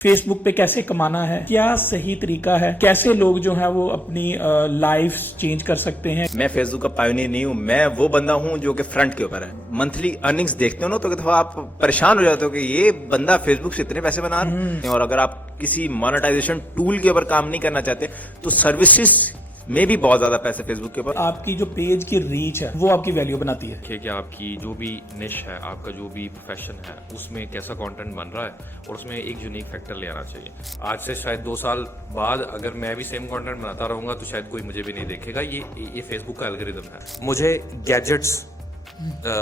Face بک پہ کیسے کمانا ہے، کیا صحیح طریقہ ہے، کیسے لوگ جو ہیں وہ اپنی لائف چینج کر سکتے ہیں۔ میں فیس بک کا پائونیئر نہیں ہوں، میں وہ بندہ ہوں جو کہ فرنٹ کے اوپر ہے۔ منتھلی ارننگز دیکھتے ہو نا تو آپ پریشان ہو جاتے ہو کہ یہ بندہ فیس بک سے اتنے پیسے بنا رہا ہے۔ اور اگر آپ کسی مانیٹائزیشن ٹول کے اوپر کام نہیں کرنا چاہتے تو سروسز میں بھی بہت زیادہ پیسے فیس بک کے اوپر۔ آپ کی جو پیج کی ریچ ہے وہ آپ کی ویلیو بناتی ہے کہ آپ کی جو بھی نش ہے، آپ کا جو بھی پروفیشن ہے، اس میں کیسا کانٹینٹ بن رہا ہے اور اس میں ایک یونیک فیکٹر لے آنا چاہیے۔ آج سے شاید 2 سال بعد اگر میں بھی سیم کانٹینٹ بناتا رہوں گا تو شاید کوئی مجھے بھی نہیں دیکھے گا۔ یہ فیس بک کا الگوریدم ہے۔ مجھے گیجٹس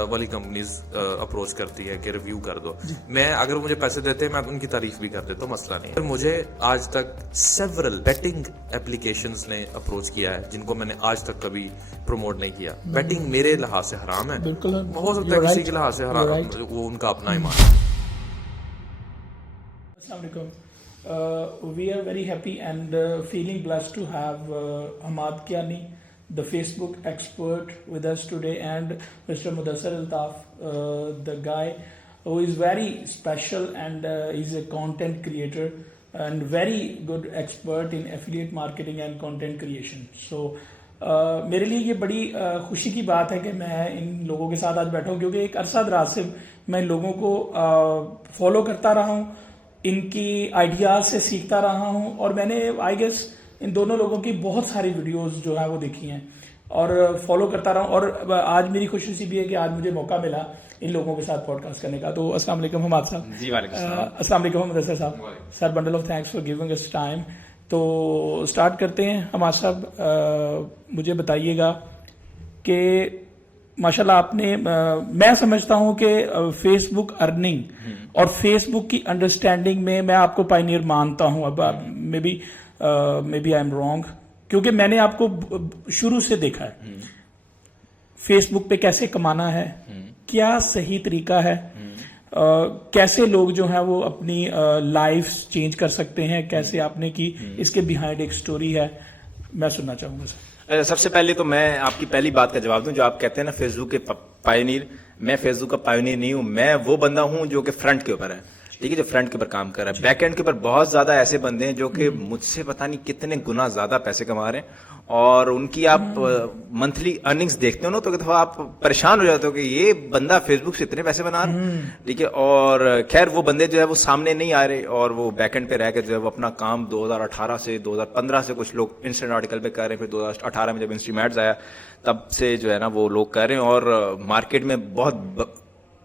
والی کمپنیز اپروچ کرتی ہے کہ ریویو کر دو، میں اگر مجھے پیسے دیتے ہیں میں ان کی تعریف بھی کر دیتا ہوں، مسئلہ نہیں ہے۔ مجھے آج تک سیورل بیٹنگ ایپلیکیشنز نے اپروچ کیا ہے جن کو میں نے آج تک کبھی پروموٹ نہیں کیا۔ بیٹنگ میرے لحاظ سے حرام ہے، ہو سکتا ہے کسی کے لحاظ سے حرام، وہ ان کا اپنا ایمان ہے۔ السلام علیکم۔ We are very happy and feeling blessed to have Hammad Kiani the Facebook expert with us today, and Mr. Mudassir Altaf, the guy who is very special and he's a content creator and very good expert in affiliate marketing and content creation. So میرے لیے یہ بڑی خوشی کی بات ہے کہ میں ان لوگوں کے ساتھ آج بیٹھا ہوں، کیونکہ ایک عرصہ دراز سے میں ان لوگوں کو فالو کرتا رہا ہوں، ان کی آئیڈیاز سے سیکھتا رہا ہوں، اور میں نے آئی گیس ان دونوں لوگوں کی بہت ساری ویڈیوز جو ہے وہ دیکھی ہیں اور فالو کرتا رہا ہوں، اور آج میری خوش نصیبی ہے کہ آج مجھے موقع ملا ان لوگوں کے ساتھ پوڈ کاسٹ کرنے کا۔ تو السلام علیکم حماد صاحب۔ جی وعلیکم السلام۔ السلام علیکم مدثر صاحب۔ Sir bundle of thanks for giving اس ٹائم۔ تو اسٹارٹ کرتے ہیں حماد صاحب، مجھے بتائیے گا کہ ماشاءاللہ آپ نے، میں سمجھتا ہوں کہ فیس بک ارننگ اور فیس بک کی انڈرسٹینڈنگ میں آپ کو پائنیئر مانتا ہوں۔ اب maybe I am wrong, کیونکہ میں نے آپ کو شروع سے دیکھا ہے۔ فیس بک پہ کیسے کمانا ہے، کیا صحیح طریقہ ہے، کیسے لوگ جو ہیں وہ اپنی لائف چینج کر سکتے ہیں، کیسے آپ نے کی، اس کے بیہائنڈ ایک سٹوری ہے، میں سننا چاہوں گا سر۔ سب سے پہلے تو میں آپ کی پہلی بات کا جواب دوں، جو آپ کہتے ہیں نا فیس بک کے پائونیئر، میں فیس بک کا پائونیئر نہیں ہوں، میں وہ بندہ ہوں جو کہ فرنٹ کے اوپر ہے، ٹھیک ہے، جو فرنٹ کے اوپر کام کر رہا ہے۔ بیک اینڈ کے اوپر بہت زیادہ ایسے بندے ہیں جو کہ مجھ سے پتہ نہیں کتنے گنا زیادہ پیسے کما رہے ہیں، اور ان کی آپ منتھلی ارننگز دیکھتے ہو نا تو آپ پریشان ہو جاتے ہو کہ یہ بندہ فیس بک سے اتنے پیسے بنا رہا ہے، ٹھیک ہے۔ اور خیر وہ بندے جو ہے وہ سامنے نہیں آ رہے، اور وہ بیک اینڈ پہ رہ کے جو ہے وہ اپنا کام 2018 سے 2015 سے کچھ لوگ انسٹنٹ آرٹیکل پہ کر رہے ہیں، پھر 2018 میں جب انسٹریم ایڈز آیا تب سے جو ہے نا وہ لوگ کر رہے ہیں، اور مارکیٹ میں بہت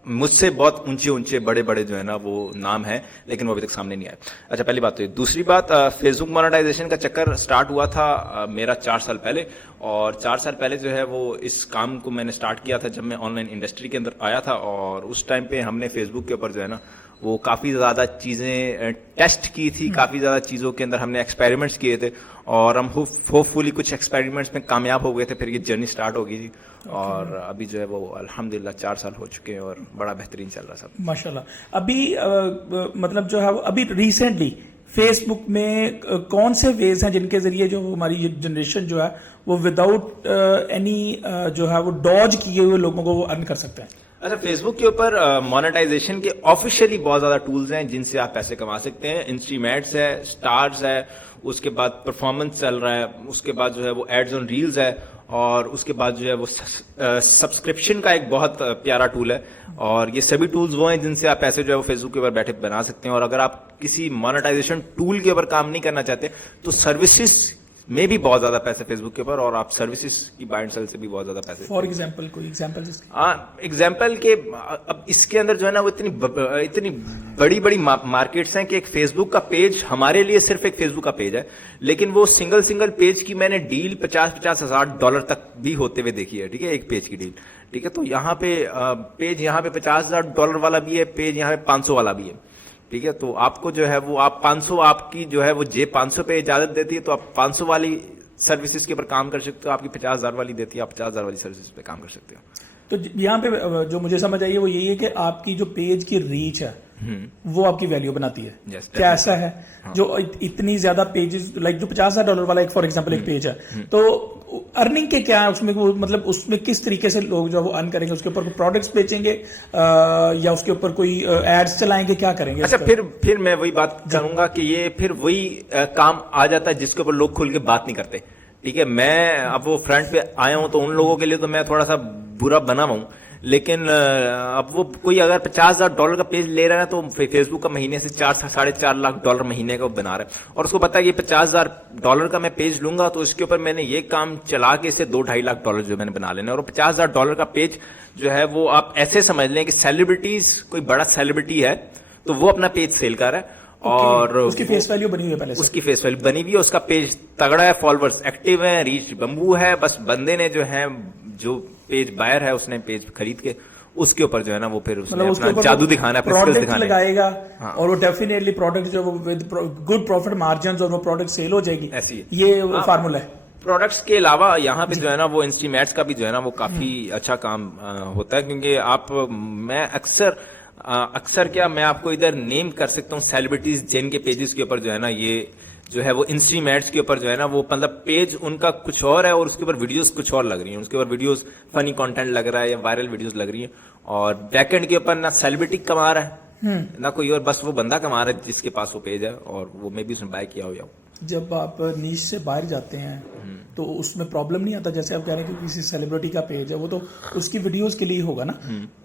مجھ سے بہت اونچے بڑے جو ہے نا وہ نام ہے، لیکن وہ ابھی تک سامنے نہیں آئے۔ اچھا، پہلی بات تو یہ۔ دوسری بات، فیس بک مانیٹائزیشن کا چکر سٹارٹ ہوا تھا میرا 4 سال پہلے، اور 4 سال پہلے جو ہے وہ اس کام کو میں نے سٹارٹ کیا تھا جب میں آن لائن انڈسٹری کے اندر آیا تھا، اور اس ٹائم پہ ہم نے فیس بک کے اوپر جو ہے نا وہ کافی زیادہ چیزیں ٹیسٹ کی تھی، کافی زیادہ چیزوں کے اندر ہم نے ایکسپیریمنٹس کیے تھے، اور ہم ہوپ فلی کچھ ایکسپیریمنٹس میں کامیاب ہو گئے تھے، پھر یہ جرنی سٹارٹ ہو گئی تھی، اور ابھی جو ہے وہ الحمدللہ 4 سال ہو چکے ہیں اور بڑا بہترین چل رہا ہے سب ماشاءاللہ۔ ابھی مطلب جو ہے ابھی ریسنٹلی فیس بک میں کون سے ویز ہیں جن کے ذریعے جو ہماری جنریشن جو ہے وہ وداؤٹ اینی جو ہے وہ ڈاج کیے ہوئے لوگوں کو وہ ارن کر سکتے ہیں؟ اچھا، فیس بک کے اوپر مانیٹائزیشن کے آفیشیلی بہت زیادہ ٹولز ہیں جن سے آپ پیسے کما سکتے ہیں۔ انسٹریم ایڈز ہے، اسٹارز ہے، اس کے بعد پرفارمنس چل رہا ہے، اس کے بعد جو ہے وہ ایڈز آن ریلز ہے، اور اس کے بعد جو ہے وہ سبسکرپشن کا ایک بہت پیارا ٹول ہے، اور یہ سبھی ٹولز وہ ہیں جن سے آپ پیسے جو ہے وہ فیس بک کے اوپر بیٹھے بنا سکتے ہیں۔ اور اگر آپ کسی مانیٹائزیشن ٹول کے اوپر کام نہیں کرنا چاہتے تو سروسز میں بھی بہت زیادہ پیسے فیس بک کے اوپر، اور آپ سروسز کی بائی اینڈ سیل سے بھی بہت زیادہ پیسے۔ فار ایگزامپل کوئی ایگزامپل؟ ایگزامپل کے اب اس کے اندر جو ہے نا وہ اتنی بڑی مارکیٹس ہیں کہ ایک فیس بک کا پیج ہمارے لیے صرف ایک فیس بک کا پیج ہے، لیکن وہ سنگل پیج کی میں نے ڈیل $50,000 تک بھی ہوتے ہوئے دیکھی ہے، ٹھیک ہے، ایک پیج کی ڈیل، ٹھیک ہے۔ تو یہاں پہ پیج یہاں پہ $50,000 والا بھی ہے، پیج یہاں پہ 500 والا بھی ہے، ٹھیک ہے۔ تو آپ کو جو ہے وہ آپ 500، آپ کی جو ہے وہ 500 پہ اجازت دیتی ہے تو آپ 500 والی سروسز کے اوپر کام کر سکتے ہو، آپ کی 50,000 والی دیتی ہے، آپ 50,000 والی سروسز پہ کام کر سکتے ہو۔ تو یہاں پہ جو مجھے سمجھ آئی ہے وہ یہی ہے کہ آپ کی جو پیج کی ریچ ہے وہ آپ کی ویلیو بناتی ہے۔ کیا ایسا ہے جو اتنی زیادہ پیجز، لائک جو $50,000 والا ایک فار ایگزامپل ایک پیج ہے، تو ارننگ کے کیا اس میں مطلب اس میں کس طریقے سے لوگ جو ہے وہ ارن کریں گے؟ اس کے اوپر پروڈکٹس بیچیں گے یا اس کے اوپر کوئی ایڈز چلائیں گے، کیا کریں گے؟ اچھا پھر میں وہی بات کروں گا کہ یہ پھر وہی کام آ جاتا ہے جس کے اوپر لوگ کھل کے بات نہیں کرتے. ٹھیک ہے، میں اب وہ فرنٹ پہ آیا ہوں تو ان لوگوں کے لیے تو میں تھوڑا سا برا بنا ہوں، لیکن اب وہ کوئی اگر $50,000 کا پیج لے رہا ہے تو فیس بک کا مہینے سے $4.5 لاکھ مہینے کا بنا رہا ہے، اور اس کو پتا ہے کہ $50,000 کا میں پیج لوں گا تو اس کے اوپر میں نے یہ کام چلا کے اسے $2-2.5 لاکھ جو میں نے بنا لینا. اور $50,000 کا پیج جو ہے وہ آپ ایسے سمجھ لیں کہ سیلیبریٹیز، کوئی بڑا سیلیبریٹی ہے تو وہ اپنا پیج سیل کر رہا ہے اور اس کی فیس ویلیو بنی ہوئی ہے، پہلے اس کی فیس ویلیو بنی ہوئی ہے، اس کا پیج تگڑا ہے، فالوورز ایکٹیو ہیں، ریچ بمبو ہے. بس بندے نے جو ہے جو پیج بائر ہے اس نے پیج خرید کے اس کے اوپر جو ہے نا وہ پھر اس نے اپنا جادو دکھانا ہے، پروڈکٹ لگائے گا اور وہ ڈیفینیٹلی پروڈکٹ جو گڈ پروفٹ مارجنز اور وہ پروڈکٹ سیل ہو جائے گی. ایسی ہے یہ فارمولا ہے. پروڈکٹس کے علاوہ یہاں پہ جو ہے نا وہ انسٹریمیٹس کا بھی جو ہے نا وہ کافی اچھا کام ہوتا ہے، کیونکہ میں اکثر کیا میں آپ کو ادھر نیم کر سکتا ہوں سیلیبریٹیز جن کے پیجز کے اوپر جو ہے نا یہ جو ہے وہ انسٹریمیٹس کے اوپر جو ہے نا وہ مطلب پیج ان کا کچھ اور ہے اور اس کے اوپر ویڈیوز کچھ اور لگ رہی ہیں، اس کے اوپر ویڈیوز فنی کانٹینٹ لگ رہا ہے یا وائرل ویڈیوز لگ رہی ہیں، اور بیک اینڈ کے اوپر نہ سیلیبریٹی کما رہا ہے نہ کوئی اور، بس وہ بندہ کما رہا ہے جس کے پاس وہ پیج ہے اور وہ میں بھی اس نے بائی کیا ہو. جب آپ نیش سے باہر جاتے ہیں تو اس میں پرابلم نہیں آتا؟ جیسے آپ کہہ رہے ہیں کہ کسی سیلیبریٹی کا پیج ہے وہ تو اس کی ویڈیوز کے لیے ہوگا نا،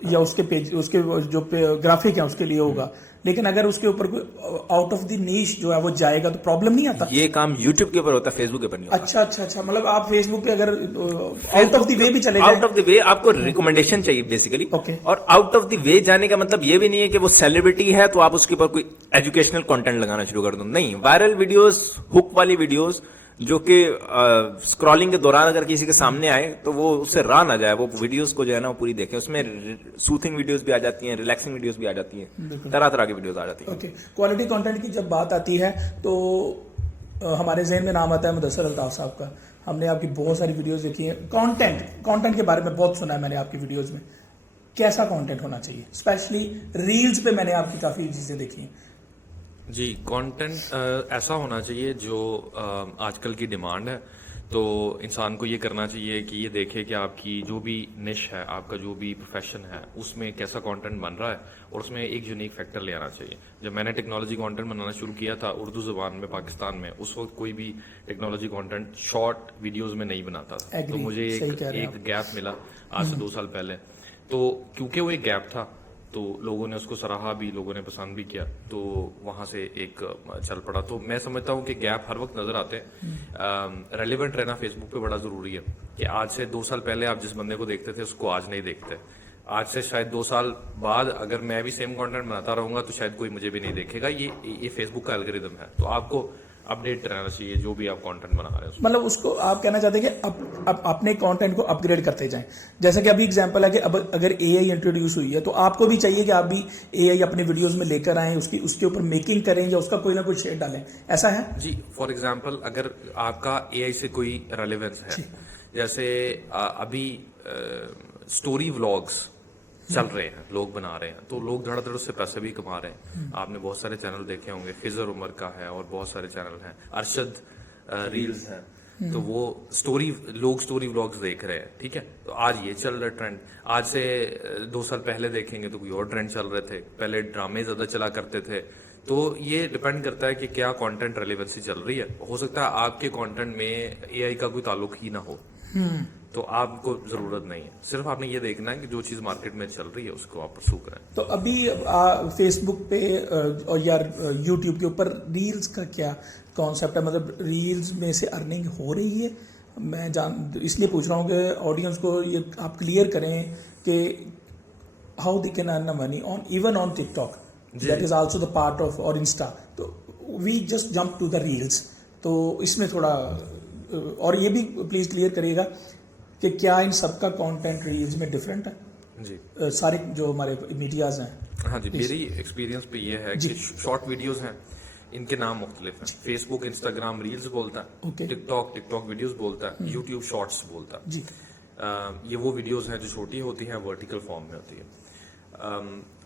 یا اس کے پیج اس کے جو گرافک ہے اس کے لیے ہوگا، لیکن اگر اس کے اوپر کوئی آؤٹ آف دی نیش جو ہے وہ جائے گا تو پرابلم نہیں آتا؟ یہ کام یوٹیوب کے اوپر ہوتا ہے، فیس بک کے اوپر نہیں ہوتا. اچھا مطلب آپ فیس بک پہ اگر آؤٹ آف دی وے بھی چلے جائیں، آؤٹ آف دی وے آپ کو ریکمنڈیشن چاہیے بیسیکلی. اور آؤٹ آف دی وے جانے کا مطلب یہ بھی نہیں ہے کہ وہ سیلیبریٹی ہے تو آپ اس کے اوپر کوئی ایجوکیشنل کانٹینٹ لگانا شروع کر دو. نہیں، وائرل ویڈیوز، ہک والی ویڈیوز جو کہ اسکرولنگ کے دوران اگر کسی کے سامنے آئے تو وہ اس سے راہ نہ جائے، وہ ویڈیوز کو جو ہے نا وہ پوری دیکھیں. اس میں سوتھنگ ویڈیوز بھی آ جاتی ہیں، ریلیکسنگ ویڈیوز بھی آ جاتی ہیں، طرح طرح کی ویڈیوز آ جاتی ہیں. اوکے، کوالٹی کانٹینٹ کی جب بات آتی ہے تو ہمارے ذہن میں نام آتا ہے مدثر الطاف صاحب کا. ہم نے آپ کی بہت ساری ویڈیوز دیکھی ہیں. کانٹینٹ کے بارے میں بہت سنا ہے میں نے آپ کی ویڈیوز میں. کیسا کانٹینٹ ہونا چاہیے؟ اسپیشلی ریلز پہ میں نے آپ کی کافی چیزیں دیکھی ہیں. جی، کانٹینٹ ایسا ہونا چاہیے جو آج کل کی ڈیمانڈ ہے. تو انسان کو یہ کرنا چاہیے کہ یہ دیکھے کہ آپ کی جو بھی نش ہے، آپ کا جو بھی پروفیشن ہے، اس میں کیسا کانٹینٹ بن رہا ہے اور اس میں ایک یونیک فیکٹر لے آنا چاہیے. جب میں نے ٹیکنالوجی کانٹینٹ بنانا شروع کیا تھا اردو زبان میں پاکستان میں، اس وقت کوئی بھی ٹیکنالوجی کانٹینٹ شارٹ ویڈیوز میں نہیں بناتا تھا. تو مجھے ایک گیپ ملا آج سے 2 سال پہلے. تو کیونکہ وہ ایک گیپ تھا تو لوگوں نے اس کو سراہا بھی، لوگوں نے پسند بھی کیا، تو وہاں سے ایک چل پڑا. تو میں سمجھتا ہوں کہ گیپ ہر وقت نظر آتے ہیں. ریلیونٹ رہنا فیس بک پہ بڑا ضروری ہے کہ آج سے 2 سال پہلے آپ جس بندے کو دیکھتے تھے اس کو آج نہیں دیکھتے. آج سے شاید 2 سال بعد اگر میں بھی سیم کانٹینٹ بناتا رہوں گا تو شاید کوئی مجھے بھی نہیں دیکھے گا. یہ فیس بک کا الگوریدم ہے. تو آپ کو اپڈیٹ رہنا چاہیے جو بھی آپ کانٹینٹ بنا رہے ہیں. مطلب اس کو آپ کہنا چاہتے ہیں کہ اب اپنے کانٹینٹ کو اپ گریڈ کرتے جائیں. جیسا کہ ابھی اگزامپل ہے کہ اب اگر اے آئی انٹروڈیوس ہوئی ہے تو آپ کو بھی چاہیے کہ آپ بھی اے آئی اپنے ویڈیوز میں لے کر آئیں، اس کے اوپر میکنگ کریں یا اس کا کوئی نہ کوئی شیڈ ڈالیں. ایسا ہے؟ جی، فار ایگزامپل اگر آپ کا اے آئی سے کوئی ریلیونس ہے، جیسے ابھی اسٹوری ولاگس چل رہے ہیں، لوگ بنا رہے ہیں، تو لوگ دھڑ دھڑ سے پیسے بھی کما رہے ہیں. آپ نے بہت سارے چینل دیکھے ہوں گے، خضر عمر کا ہے اور بہت سارے چینل ہیں، ارشد ریلز ہیں. تو وہ لوگ اسٹوری ولاگس دیکھ رہے ہیں. ٹھیک ہے، تو آج یہ چل رہا ہے ٹرینڈ. آج سے 2 سال پہلے دیکھیں گے تو کوئی اور ٹرینڈ چل رہے تھے. پہلے ڈرامے زیادہ چلا کرتے تھے. تو یہ ڈپینڈ کرتا ہے کہ کیا کانٹینٹ ریلیونسی چل رہی ہے. ہو سکتا ہے آپ کے کانٹینٹ میں اے آئی کا کوئی تعلق ہی نہ ہو، تو آپ کو ضرورت نہیں ہے. صرف آپ نے یہ دیکھنا ہے کہ جو چیز مارکیٹ میں چل رہی ہے اس کو آپ پرسو کریں. تو ابھی فیس بک پہ اور یا یوٹیوب کے اوپر ریلز کا کیا کانسیپٹ ہے؟ مطلب ریلز میں سے ارننگ ہو رہی ہے؟ میں اس لیے پوچھ رہا ہوں کہ آڈینس کو یہ آپ کلیئر کریں کہ how they can earn money on even on TikTok, that is also the part of, اور انسٹا. تو we just jump to the reels. تو اس میں تھوڑا اور یہ بھی پلیز کلیئر کریے گا کہ کیا ان سب کا کانٹینٹ ریلز میں ڈفرینٹ ہے؟ جی، سارے جو ہمارے میڈیاز ہیں. ہاں جی، میری ایکسپیرینس پہ یہ ہے کہ شارٹ ویڈیوز ہیں، ان کے نام مختلف ہیں. فیس بک انسٹاگرام ریلز بولتا ہے، ٹک ٹاک ویڈیوز بولتا ہے، یوٹیوب شارٹس بولتا ہے. جی، یہ وہ ویڈیوز ہیں جو چھوٹی ہوتی ہیں، ورٹیکل فارم میں ہوتی ہے.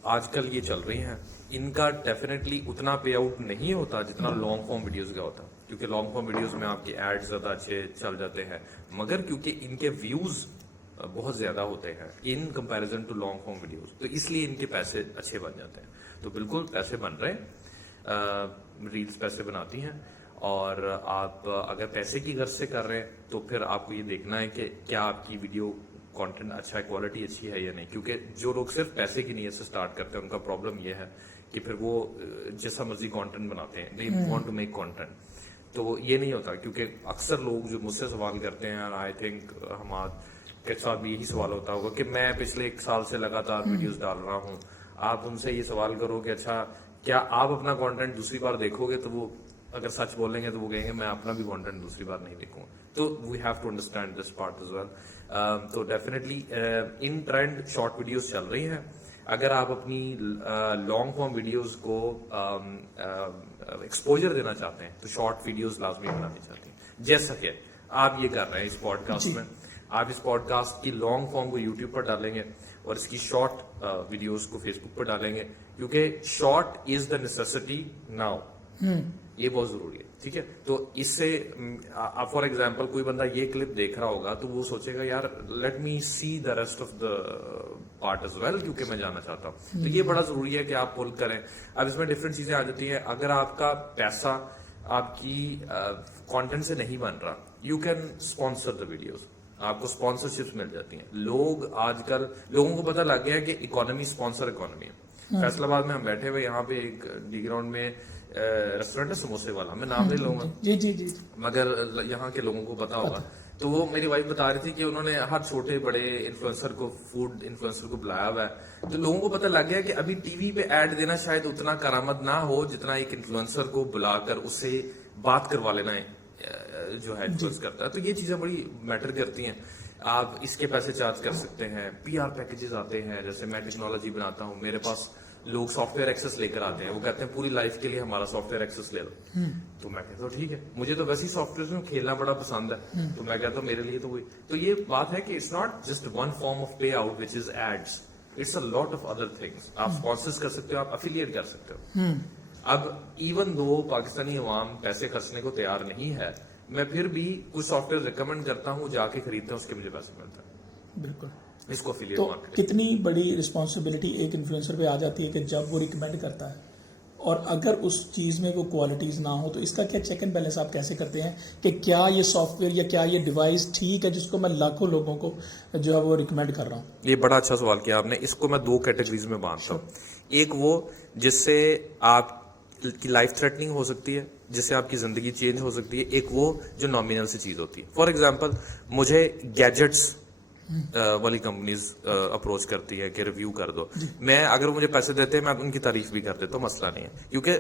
آج کل یہ چل رہی ہیں ان کا ڈیفینیٹلی اتنا پے آؤٹ نہیں ہوتا جتنا لانگ فارم ویڈیوز کا ہوتا، کیونکہ لانگ فارم ویڈیوز میں آپ کے ایڈ زیادہ اچھے چل جاتے ہیں، مگر کیونکہ ان کے ویوز بہت زیادہ ہوتے ہیں in comparison to long form videos, تو اس لیے ان کے پیسے اچھے بن جاتے ہیں. تو بالکل پیسے بن رہے ہیں، ریلز پیسے بناتی ہیں، اور آپ اگر پیسے کی غرض سے کر رہے ہیں تو پھر آپ کو یہ دیکھنا ہے کہ کیا آپ کی ویڈیو کانٹینٹ اچھا ہے، کوالٹی اچھی ہے یا نہیں. کیونکہ جو لوگ صرف پیسے کی نیت سے سٹارٹ کرتے ہیں ان کا پرابلم یہ ہے کہ پھر وہ جیسا مرضی کانٹینٹ بناتے ہیں، they want to make content. تو یہ نہیں ہوتا، کیونکہ اکثر لوگ جو مجھ سے سوال کرتے ہیں، آئی تھنک ہمارے کے ساتھ بھی یہی سوال ہوتا ہوگا کہ میں پچھلے 1 سال سے لگاتار ویڈیوز ڈال رہا ہوں. آپ ان سے یہ سوال کرو کہ اچھا کیا آپ اپنا کانٹینٹ دوسری بار دیکھو گے، تو وہ اگر سچ بولیں گے تو وہ کہیں گے میں اپنا بھی کانٹینٹ دوسری بار نہیں دیکھوں. تو we have to understand this part as well. تو definitely in trend short videos چل رہی ہیں. اگر آپ اپنی لانگ فارم ویڈیوز کو ایکسپوجر دینا چاہتے ہیں تو شارٹ ویڈیوز لازمی بنانی چاہتے ہیں، جیسا کہ آپ یہ کر رہے ہیں اس پوڈ کاسٹ میں. آپ اس پوڈ کاسٹ کی لانگ فارم کو یوٹیوب پر ڈالیں گے اور اس کی شارٹ ویڈیوز کو فیس بک پر ڈالیں گے، کیونکہ short is the necessity now. یہ بہت ضروری ہے، ٹھیک ہے. تو اس سے فار ایگزامپل کوئی بندہ یہ کلپ دیکھ رہا ہوگا تو وہ سوچے گا یار let me see the rest of the part as well, کیونکہ میں جانا چاہتا ہوں. تو یہ بڑا ضروری ہے کہ آپ پل کریں. اب اس میں ڈفرینٹ چیزیں آ جاتی ہیں. اگر آپ کا پیسہ آپ کی کانٹینٹ سے نہیں بن رہا، you can sponsor the videos. آپ کو اسپانسرشپس مل جاتی ہیں. لوگ آج کل لوگوں کو پتہ لگ گیا ہے کہ اکانومی اسپانسر اکانومی ہے. فیصل آباد میں ہم بیٹھے ہوئے یہاں پہ ایک ڈی گراؤنڈ میں ریسٹورینٹ ہے سموسے والا، میں نام نہیں لوں گا جی مگر یہاں کے لوگوں کو پتا ہوگا. تو وہ میری وائف بتا رہی تھی کہ انہوں نے ہر چھوٹے بڑے انفلوئنسر کو، فوڈ انفلوئنسر کو بلایا ہوا ہے. تو لوگوں کو پتہ لگ گیا کہ ابھی ٹی وی پہ ایڈ دینا شاید اتنا کارآمد نہ ہو جتنا ایک انفلوئنسر کو بلا کر اس سے بات کروا لینا جو ہے انفلوئنس کرتا ہے. تو یہ چیزیں بڑی میٹر کرتی ہیں. آپ اس کے پیسے چارج کر سکتے ہیں. پی آر پیکیجز آتے ہیں، جیسے میں ٹیکنالوجی بناتا ہوں، میرے پاس لوگ سافٹ ویئر ایکسس لے کر آتے ہیں. وہ کہتے ہیں پوری لائف کے لیے ہمارا سافٹ ویئر ایکسس لے لو. تو میں کہتا ہوں ٹھیک ہے، مجھے تو ویسے ہی سافٹ ویئر میں کھیلنا بڑا پسند ہے. تو میں کہتا ہوں میرے لیے تو وہی. تو یہ بات ہے کہ it's not just one form of payout which is ads, it's a lot of other things. آپ اسپانسر کر سکتے ہو، آپ افیلیٹ کر سکتے ہو. اب ایون دو پاکستانی عوام پیسے خرچنے کو تیار نہیں ہے، میں پھر بھی کچھ سافٹ ویئر ریکمینڈ کرتا ہوں، جا کے خریدتے ہیں، اس کے مجھے پیسے ملتے ہیں. بالکل. اس کو افیلیٹ تو مارکیٹ. کتنی بڑی رسپانسبلٹی ایک انفلوئنسر پہ آ جاتی ہے کہ جب وہ ریکمینڈ کرتا ہے اور اگر اس چیز میں وہ کوالٹیز نہ ہو تو اس کا کیا چیک اینڈ بیلنس آپ کیسے کرتے ہیں کہ کیا یہ سافٹ ویئر یا کیا یہ ڈیوائس ٹھیک ہے جس کو میں لاکھوں لوگوں کو جو ہے وہ ریکمینڈ کر رہا ہوں. یہ بڑا اچھا سوال کیا آپ نے. اس کو میں 2 کیٹیگریز میں بانٹتا ہوں. ایک وہ جس سے آپ کی لائف تھریٹنگ ہو سکتی ہے، جس سے آپ کی زندگی چینج ہو سکتی ہے. ایک وہ جو نامینل سی چیز ہوتی ہے. فار ایگزامپل مجھے گیجٹس والی کمپنیز اپروچ کرتی ہے کہ ریویو کر دو. میں اگر مجھے پیسے دیتے ہیں میں ان کی تعریف بھی کر دیتا ہوں، مسئلہ نہیں ہے، کیونکہ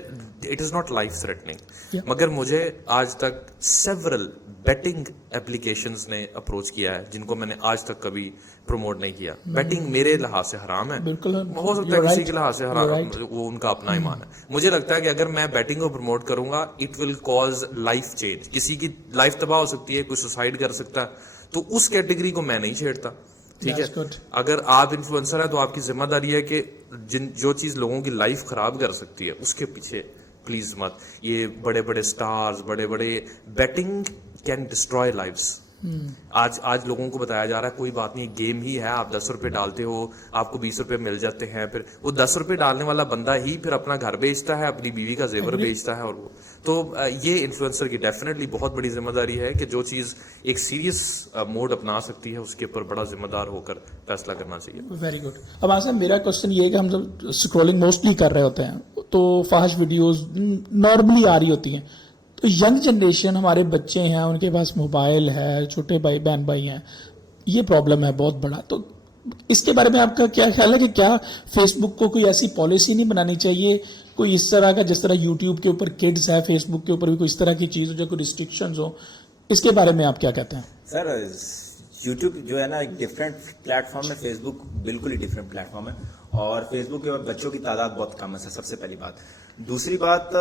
it is not life threatening. مگر مجھے آج تک سیورل بیٹنگ اپلیکیشنز نے اپروچ کیا ہے جن کو میں نے آج تک کبھی پروموٹ نہیں کیا. بیٹنگ میرے لحاظ سے حرام ہے، ہو سکتا ہے کسی کے لحاظ سے حرام، وہ ان کا اپنا ایمان ہے. مجھے لگتا ہے کہ اگر میں بیٹنگ کو پروموٹ کروں گا it will cause life change. کسی کی لائف تباہ ہو سکتی ہے، کوئی سوسائڈ کر سکتا ہے. تو اس کیٹیگری کو میں نہیں چھیڑتا. ٹھیک ہے، اگر آپ انفلوئنسر ہیں تو آپ کی ذمہ داری ہے کہ جو چیز لوگوں کی لائف خراب کر سکتی ہے اس کے پیچھے پلیز مت. یہ بڑے بڑے سٹارز، بڑے بڑے بیٹنگ کین ڈسٹروائے لائفس. آج لوگوں کو بتایا جا رہا ہے کوئی بات نہیں، گیم ہی ہے، آپ 10 روپے ڈالتے ہو آپ کو 20 روپے مل جاتے ہیں. پھر وہ 10 روپے ڈالنے والا بندہ ہی پھر اپنا گھر بیچتا ہے، اپنی بیوی کا زیور بیچتا ہے. اور وہ تو یہ انفلوئنسر کی ڈیفینیٹلی بہت بڑی ذمہ داری ہے کہ جو چیز ایک سیریس موڈ اپنا سکتی ہے اس کے اوپر بڑا ذمہ دار ہو کر فیصلہ کرنا چاہیے. Very good. اب آج میرا کوشچن یہ ہے کہ ہم جب اسکرولنگ موسٹلی کر رہے ہوتے ہیں تو فحش ویڈیوز نارملی آ رہی ہوتی ہیں. تو ینگ جنریشن ہمارے بچے ہیں، ان کے پاس موبائل ہے، چھوٹے بھائی بہن بھائی ہیں، یہ پرابلم ہے بہت بڑا. تو اس کے بارے میں آپ کا کیا خیال ہے کہ کیا فیس بک کو کوئی ایسی پالیسی نہیں بنانی چاہیے کوئی اس طرح کا، جس طرح یوٹیوب کے اوپر کڈز ہے، فیس بک کے اوپر بھی کوئی اس طرح کی چیز ہو جو کوئی ریسٹرکشنز ہو؟ اس کے بارے میں آپ کیا کہتے ہیں؟ سر یوٹیوب جو ہے نا ایک ڈفرینٹ پلیٹ فارم ہے، فیس بک بالکل ہی ڈفرینٹ پلیٹ فارم ہے. اور فیس بک کے بچوں کی تعداد بہت کم ہے سر، سب سے پہلی بات. دوسری بات،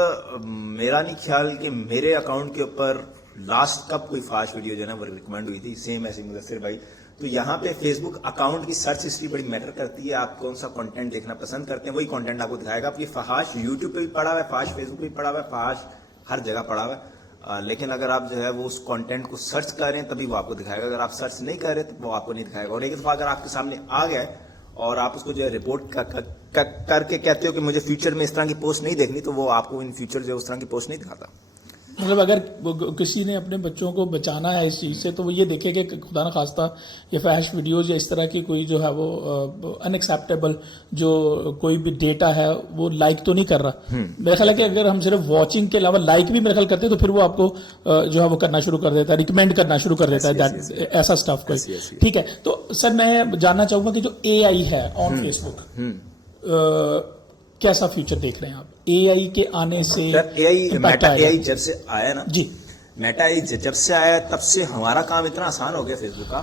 میرا نہیں خیال کہ میرے اکاؤنٹ کے اوپر لاسٹ کب کوئی فحش ویڈیو جو ہے نا وہ ریکمینڈ ہوئی تھی. سیم ایسے مدثر بھائی تو یہاں پہ فیس بک اکاؤنٹ کی سرچ ہسٹری بڑی میٹر کرتی ہے. آپ کون سا کنٹینٹ دیکھنا پسند کرتے ہیں وہی کنٹینٹ آپ کو دکھائے گا. آپ یہ فحاش یوٹیوب پہ بھی پڑا ہوا ہے, فحاش فیس بک پہ بھی پڑا ہوا ہے, فحاش ہر جگہ پڑا ہوا ہے. لیکن اگر آپ جو ہے وہ اس کنٹینٹ کو سرچ کر رہے ہیں تبھی وہ آپ کو دکھائے گا. اگر آپ سرچ نہیں کر رہے تو وہ آپ کو نہیں دکھائے گا. اور ایک دفعہ اگر آپ کے سامنے آ گیا اور آپ اس کو جو ہے رپورٹ کر کے کہتے ہو کہ مجھے فیوچر میں اس طرح کی پوسٹ نہیں دیکھنی, تو وہ آپ کو ان فیوچر جو ہے اس طرح کی پوسٹ نہیں دکھاتا. مطلب اگر کسی نے اپنے بچوں کو بچانا ہے اس چیز سے تو وہ یہ دیکھے کہ خدا نخواستہ یہ فحش ویڈیوز یا اس طرح کی کوئی جو ہے وہ ان ایکسیپٹیبل جو کوئی بھی ڈیٹا ہے وہ لائک تو نہیں کر رہا. میرا خیال ہے کہ اگر ہم صرف واچنگ کے علاوہ لائک بھی میرا خیال کرتے تو پھر وہ آپ کو جو ہے وہ کرنا شروع کر دیتا ہے, ریکمینڈ کرنا شروع کر دیتا ہے ایسا اسٹف کوئی. ٹھیک ہے, تو سر میں جاننا چاہوں گا کہ جو اے آئی ہے آن فیس بک کیسا فیوچر دیکھ رہے ہیں آپ اے آئی کے آنے سے؟ میٹا اے آئی جب سے آیا نا, جی میٹا اے آئی جب سے آیا تب سے ہمارا کام اتنا آسان ہو گیا فیس بک کا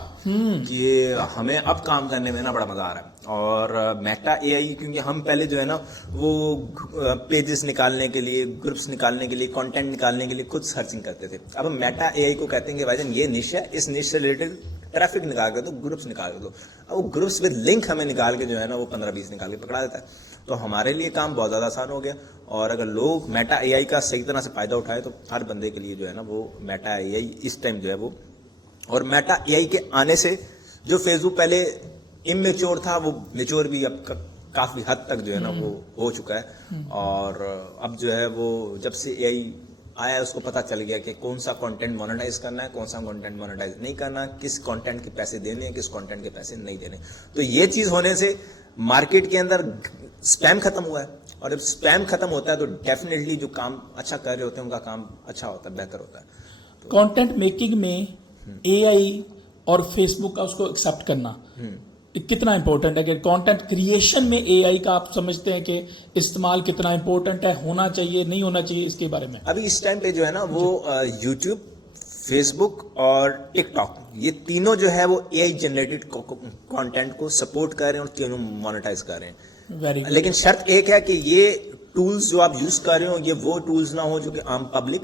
کہ ہمیں اب کام کرنے میں نا بڑا مزہ آ رہا ہے. اور میٹا اے آئی کیونکہ ہم پہلے جو ہے نا وہ پیجز نکالنے کے لیے, گروپس نکالنے کے لیے, کانٹینٹ نکالنے کے لیے خود سرچنگ کرتے تھے. اب ہم میٹا اے آئی کو کہتے ہیں کہ بھائی جان یہ نش ہے, اس نش سے ریلیٹڈ ٹریفک نکال کے دو, گروپس نکال کے دو. اب وہ گروپس ود لنک ہمیں نکال کے جو ہے نا وہ 15-20 نکال کے پکڑا دیتا ہے. تو ہمارے لیے کام بہت زیادہ آسان ہو گیا. اور اگر لوگ میٹا اے آئی کا صحیح طرح سے فائدہ اٹھائے تو ہر بندے کے لیے جو ہے نا وہ Meta A I us time جو ہے وہ, اور میٹا اے آئی کے آنے سے جو فیس بک پہلے امیچور تھا وہ میچور بھی اب کافی حد تک جو ہے نا وہ ہو چکا ہے. اور اب جو ہے وہ جب سے اے آئی آیا اس کو پتا چل گیا کہ کون سا کنٹینٹ مونیٹائز کرنا ہے, کون سا کنٹینٹ مونیٹائز نہیں کرنا, کس کنٹینٹ کے پیسے دینے ہیں, کس کنٹینٹ کے پیسے نہیں دینے. تو یہ چیز ہونے سے مارکیٹ کے اندر اسپیم ختم ہوا ہے. اور جب اسپیم ختم ہوتا ہے تو ڈیفینیٹلی جو کام اچھا کر رہے ہوتے ہیں ان کا کام اچھا ہوتا ہے, بہتر ہوتا ہے. کانٹینٹ میکنگ میں اے آئی اور فیس بک کا اس کو ایکسپٹ کرنا کتنا امپورٹنٹ ہے؟ کہ کانٹینٹ کریشن میں اے آئی کا آپ سمجھتے ہیں کہ استعمال کتنا امپورٹنٹ ہے, ہونا چاہیے نہیں ہونا چاہیے, اس کے بارے میں؟ ابھی اس ٹائم پہ جو ہے نا وہ یوٹیوب, فیس بک اور ٹک ٹاک یہ تینوں جو ہے وہ اے آئی جنریٹڈ کانٹینٹ کو سپورٹ کر رہے ہیں اور تینوں مونیٹائز کر رہے ہیں. لیکن شرط ایک ہے کہ یہ ٹولز جو آپ یوز کر رہے ہو یہ وہ ٹولز نہ ہو جو کہ عام پبلک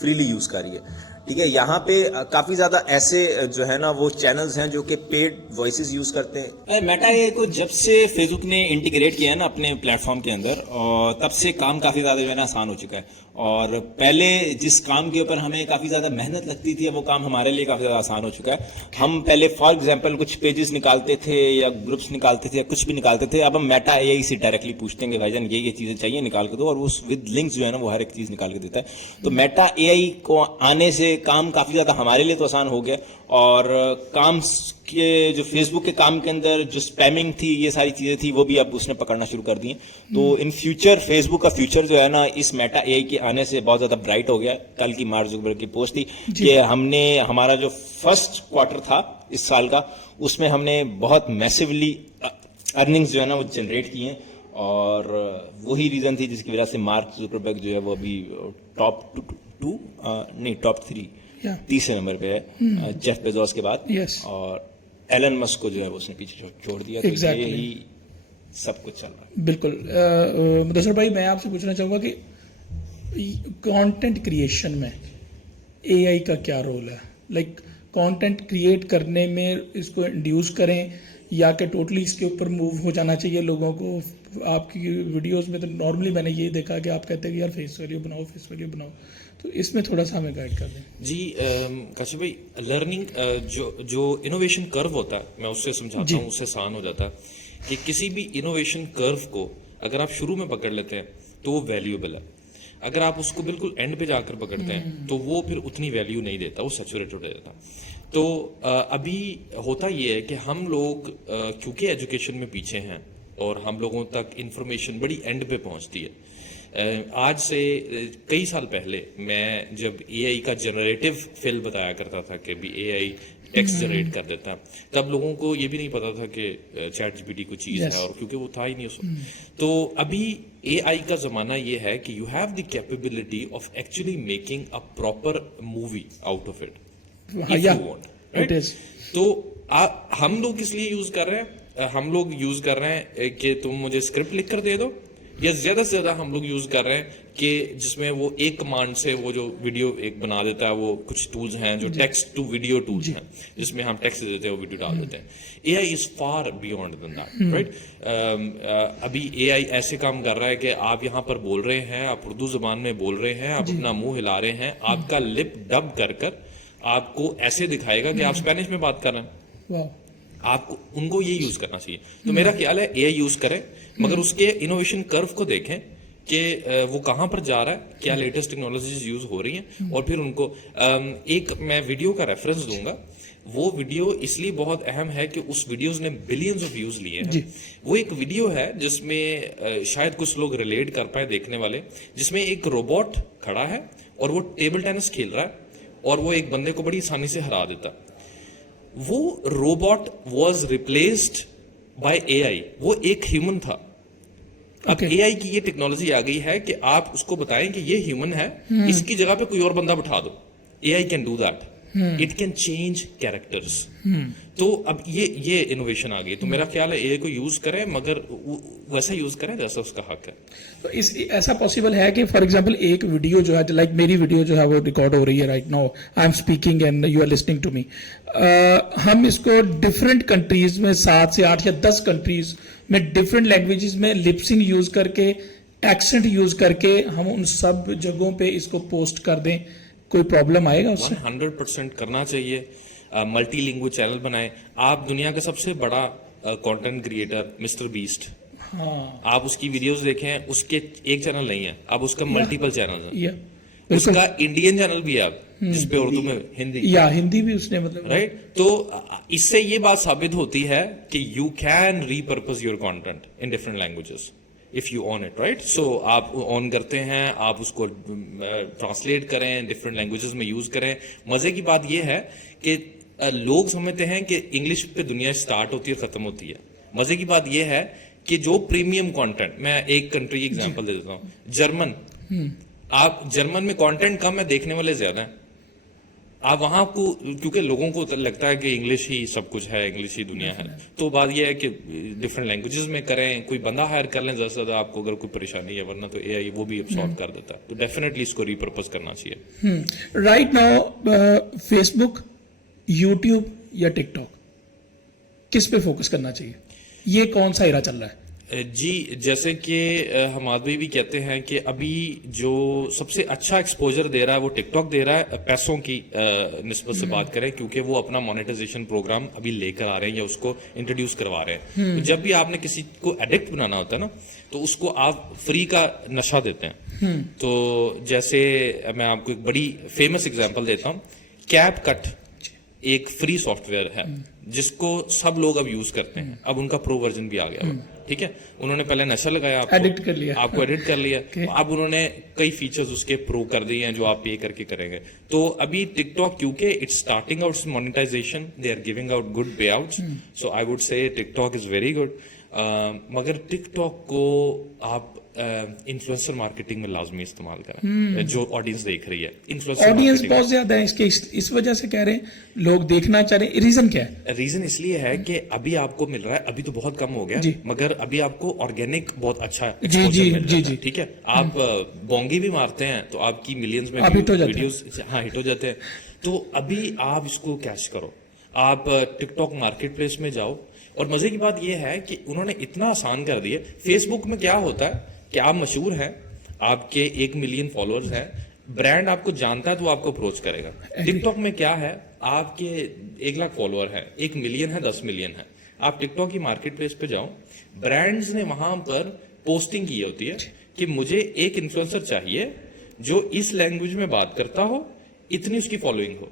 فریلی یوز کر رہی ہے. ٹھیک ہے, یہاں پہ کافی زیادہ ایسے جو ہے نا وہ چینلز ہیں جو کہ پیڈ وائسز یوز کرتے ہیں. میٹا اے کو جب سے فیس بک نے انٹیگریٹ کیا ہے نا اپنے پلیٹ فارم کے اندر, اور تب سے کام کافی زیادہ جو ہے نا آسان ہو چکا ہے. اور پہلے جس کام کے اوپر ہمیں کافی زیادہ محنت لگتی تھی وہ کام ہمارے لیے کافی زیادہ آسان ہو چکا ہے. ہم پہلے فار ایگزامپل کچھ پیجز نکالتے تھے یا گروپس نکالتے تھے یا کچھ بھی نکالتے تھے, اب ہم میٹا اے آئی سے ڈائریکٹلی پوچھتے ہیں کہ بھائی جان یہ چیزیں چاہیے نکال کے دو, اور اس ود لنکس جو ہے نا وہ ہر ایک چیز نکال کے دیتا ہے. تو میٹا اے آئی کو آنے سے کام کافی زیادہ ہمارے لیے تو آسان ہو گیا. اور کام کے جو فیس بک کے کام کے اندر جو اسپیمنگ تھی یہ ساری چیزیں تھی وہ بھی اب اس نے پکڑنا شروع کر دی ہیں. تو ان فیوچر فیس بک کا فیوچر جو ہے نا اس میٹا اے آئی کے آنے سے بہت زیادہ برائٹ ہو گیا. کل کی مارک زکربرگ کی پوسٹ تھی کہ ہم نے ہمارا جو فرسٹ کوارٹر تھا اس سال کا اس میں ہم نے بہت میسیولی ارننگز جو ہے نا وہ جنریٹ کی ہیں. اور وہی ریزن تھی جس کی وجہ سے مارک زکربرگ جو ہے وہ ابھی ٹاپ 3 تیسرے نمبر پہ ہے جیف بیزوس کے بعد. اور ایلن مسک کو جو ہے اس نے پیچھے چھوڑ دیا. تو یہی سب کچھ چل رہا ہے. بالکل. مدثر بھائی میں آپ سے پوچھنا چاہوں گا کہ کانٹینٹ کریشن میں اے آئی کا کیا رول ہے؟ لائک کانٹینٹ کریٹ کرنے میں اس کو انڈیوس کریں یا کہ ٹوٹلی اس کے اوپر موو ہو جانا چاہیے لوگوں کو؟ آپ کی ویڈیوز میں تو نارملی میں نے یہ دیکھا کہ آپ کہتے ہیں کہ یار فیس ویلیو بناؤ, تو اس میں تھوڑا سا ہمیں گائیڈ کر دیں. جی کاشف بھائی, لرننگ جو انوویشن کرو ہوتا ہے میں اس سے سمجھاتا ہوں, اس سے آسان ہو جاتا ہے کہ کسی بھی انوویشن کرو کو اگر آپ شروع میں پکڑ لیتے ہیں تو وہ ویلیوبل ہے. اگر آپ اس کو بالکل اینڈ پہ جا کر پکڑتے ہیں تو وہ پھر اتنی ویلیو نہیں دیتا, وہ سیچوریٹ ہو جاتا. تو ابھی ہوتا یہ ہے کہ ہم لوگ کیونکہ ایجوکیشن میں پیچھے ہیں اور ہم لوگوں تک انفارمیشن بڑی اینڈ پہ پہنچتی ہے. آج سے کئی سال پہلے میں جب اے آئی کا جنریٹو فیل بتایا کرتا تھا کہ بھی اے آئی ٹیکسٹ جنریٹ کر دیتا, تب لوگوں کو یہ بھی نہیں پتا تھا کہ چیٹ جی پی ٹی کوئی چیز ہے, اور کیونکہ وہ تھا ہی نہیں اس وقت. تو ابھی اے آئی کا زمانہ یہ ہے کہ you have the capability of actually making a proper movie out of it if you want, right? تو ہم لوگ اس لیے یوز کر رہے ہیں, ہم لوگ یوز کر رہے ہیں کہ تم مجھے اسکرپٹ لکھ کر دے دو, یا زیادہ سے زیادہ ہم لوگ یوز کر رہے ہیں کہ جس میں وہ ایک کمانڈ سے وہ جو ویڈیو ایک بنا دیتا ہے, وہ کچھ ٹولز ہیں جو ٹیکسٹ ٹو ویڈیو ٹولز ہیں جس میں ہم ٹیکسٹ دیتے ہیں وہ ویڈیو ڈال دیتے ہیں. A I is far beyond than that, right. ابھی اے آئی ایسے کام کر رہا ہے کہ آپ یہاں پر بول رہے ہیں, آپ اردو زبان میں بول رہے ہیں, آپ اپنا منہ ہلا رہے ہیں, آپ کا لپ ڈب کر کر آپ کو ایسے دکھائے گا کہ آپ اسپینش میں بات کر رہے ہیں. آپ کو ان کو یہ یوز کرنا چاہیے. تو میرا خیال ہے اے آئی یوز کریں, مگر اس کے انوویشن کرو کو دیکھیں کہ وہ کہاں پر جا رہا ہے, کیا لیٹسٹ ٹیکنالوجیز یوز ہو رہی ہیں, اور پھر ان کو ایک میں ویڈیو کا ریفرنس دوں گا. وہ ویڈیو اس لیے بہت اہم ہے کہ اس ویڈیوز نے بلینز آف ویوز لیے ہیں. وہ ایک ویڈیو ہے جس میں شاید کچھ لوگ ریلیٹ کر پائے دیکھنے والے, جس میں ایک روبوٹ کھڑا ہے اور وہ ٹیبل ٹینس کھیل رہا ہے اور وہ ایک بندے کو بڑی آسانی سے ہرا دیتا. وہ روبوٹ واز ریپلیسڈ بائی اے آئی, وہ ایک ہیومن تھا. اب اے آئی کی یہ ٹیکنالوجی آ گئی ہے کہ آپ اس کو بتائیں کہ یہ ہیومن ہے, اس کی جگہ پہ کوئی اور بندہ بٹھا دو. A I can do that, it can change characters. تو اب یہ انوویشن آ گئی. تو میرا خیال ہے اے آئی کو یوز کریں, مگر ویسا یوز کریں جیسا اس کا حق ہے. تو اس ایسا پاسبل ہے کہ فار ایگزامپل ایک ویڈیو جو ہے, لائک میری ویڈیو جو ہے وہ ریکارڈ ہو رہی ہے right now, I am speaking and you are listening to me, ہم اس کو ڈفرینٹ کنٹریز میں 7 سے 8 یا 10 کنٹریز میں ڈفرینٹ لینگویجز میں لپسنگ یوز کر کے, ایکسنٹ یوز کر کے ہم ان سب جگہوں پہ اس کو پوسٹ کر دیں, کوئی پرابلم آئے گا اس سے؟ 100% کرنا چاہیے. ملٹی لینگویج چینل بنائیں. آپ دنیا کا سب سے بڑا کانٹینٹ کریٹر مسٹر بیسٹ, آپ اس کی ویڈیوز دیکھیں, اس کے ایک چینل نہیں ہے, اب اس کا ملٹیپل چینل ہے. اس کا انڈین چینل بھی ہے اب, جس پہ اردو میں ہندی بھی اس نے مطلب, رائٹ. تو اس سے یہ بات ثابت ہوتی ہے کہ you can repurpose your content in different languages if you own it, right? So آپ آن کرتے ہیں, آپ اس کو ٹرانسلیٹ کریں, ڈفرینٹ لینگویجز میں یوز کریں. مزے کی بات یہ ہے کہ لوگ سمجھتے ہیں کہ انگلش پہ دنیا اسٹارٹ ہوتی ہے اور ختم ہوتی ہے. مزے کی بات یہ ہے کہ جو پریمیم کانٹینٹ, میں ایک کنٹری ایگزامپل دے دیتا ہوں, جرمن. آپ جرمن میں کانٹینٹ کم ہے, دیکھنے والے زیادہ ہیں. آپ وہاں کو, کیونکہ لوگوں کو لگتا ہے کہ انگلش ہی سب کچھ ہے, انگلش ہی دنیا ہے. تو بات یہ ہے کہ ڈفرینٹ لینگویجز میں کریں, کوئی بندہ ہائر کر لیں زیادہ سے زیادہ آپ کو اگر کوئی پریشانی ہے, ورنہ تو اے آئی وہ بھی اب سارٹ کر دیتا ہے. تو ڈیفینیٹلی اس کو ری پرپز کرنا چاہیے. رائٹ ناؤ فیس بک, یوٹیوب یا ٹک ٹاک, کس پہ فوکس کرنا چاہیے؟ یہ کون سا ایرا چل رہا ہے؟ جی, جیسے کہ حماد بھائی بھی کہتے ہیں کہ ابھی جو سب سے اچھا ایکسپوجر دے رہا ہے وہ ٹک ٹاک دے رہا ہے, پیسوں کی نسبت سے بات کریں, کیونکہ وہ اپنا مانیٹائزیشن پروگرام ابھی لے کر آ رہے ہیں یا اس کو انٹروڈیوس کروا رہے ہیں. تو جب بھی آپ نے کسی کو ایڈکٹ بنانا ہوتا ہے نا, تو اس کو آپ فری کا نشہ دیتے ہیں. تو جیسے میں آپ کو ایک بڑی فیمس اگزامپل دیتا ہوں, کیپ کٹ ایک فری سافٹ ویئر ہے جس کو سب لوگ اب یوز کرتے ہیں. اب ان کا پرو ورژن بھی آ گیا, ٹھیک ہے. انہوں نے پہلے نشہ لگایا, آپ کو ایڈٹ کر لیا, اب انہوں نے کئی فیچرز اس کے پرو کر دیے ہیں جو آپ پے کر کے کریں گے. تو ابھی ٹک ٹاک کیونکہ it's starting out monetization, they are giving out good payouts, so I would say TikTok is very good. مگر ٹک ٹاک کو آپ انفلوئنسر مارکیٹنگ میں لازمی استعمال کریں. جو آڈینس دیکھ رہی ہے, آڈینس بہت زیادہ ہے, اس وجہ سے کہہ رہے ہیں لوگ دیکھنا چاہ رہے ہیں. ریزن کیا ہے؟ ریزن اس لیے ہے کہ ابھی آپ کو مل رہا ہے, ابھی تو بہت کم ہو گیا, مگر ابھی آپ کو آرگینک بہت اچھا ایکسپوژر مل رہا ہے, ٹھیک ہے. آپ بونگی بھی مارتے ہیں تو آپ کی ملینز میں ویڈیوز ہٹ ہو جاتے ہیں. تو ابھی آپ اس کو کیچ کرو, آپ ٹک ٹاک مارکیٹ پلیس میں جاؤ. اور مزے کی بات یہ ہے کہ انہوں نے اتنا آسان کر دیا. فیس بک میں کیا ہوتا ہے کہ آپ مشہور ہیں, آپ کے 1 ملین فالوورز ہیں, برانڈ آپ کو جانتا ہے تو آپ کو اپروچ کرے گا. ٹک ٹاک میں کیا ہے, آپ کے 1 لاکھ فالوور ہیں, 1 ملین ہے, 10 ملین ہے, آپ ٹک ٹاک کی مارکیٹ پلیس پہ جاؤ, برانڈز نے وہاں پر پوسٹنگ کی ہوتی ہے کہ مجھے ایک انفلوئنسر چاہیے جو اس لینگویج میں بات کرتا ہو, اتنی اس کی فالوئنگ ہو.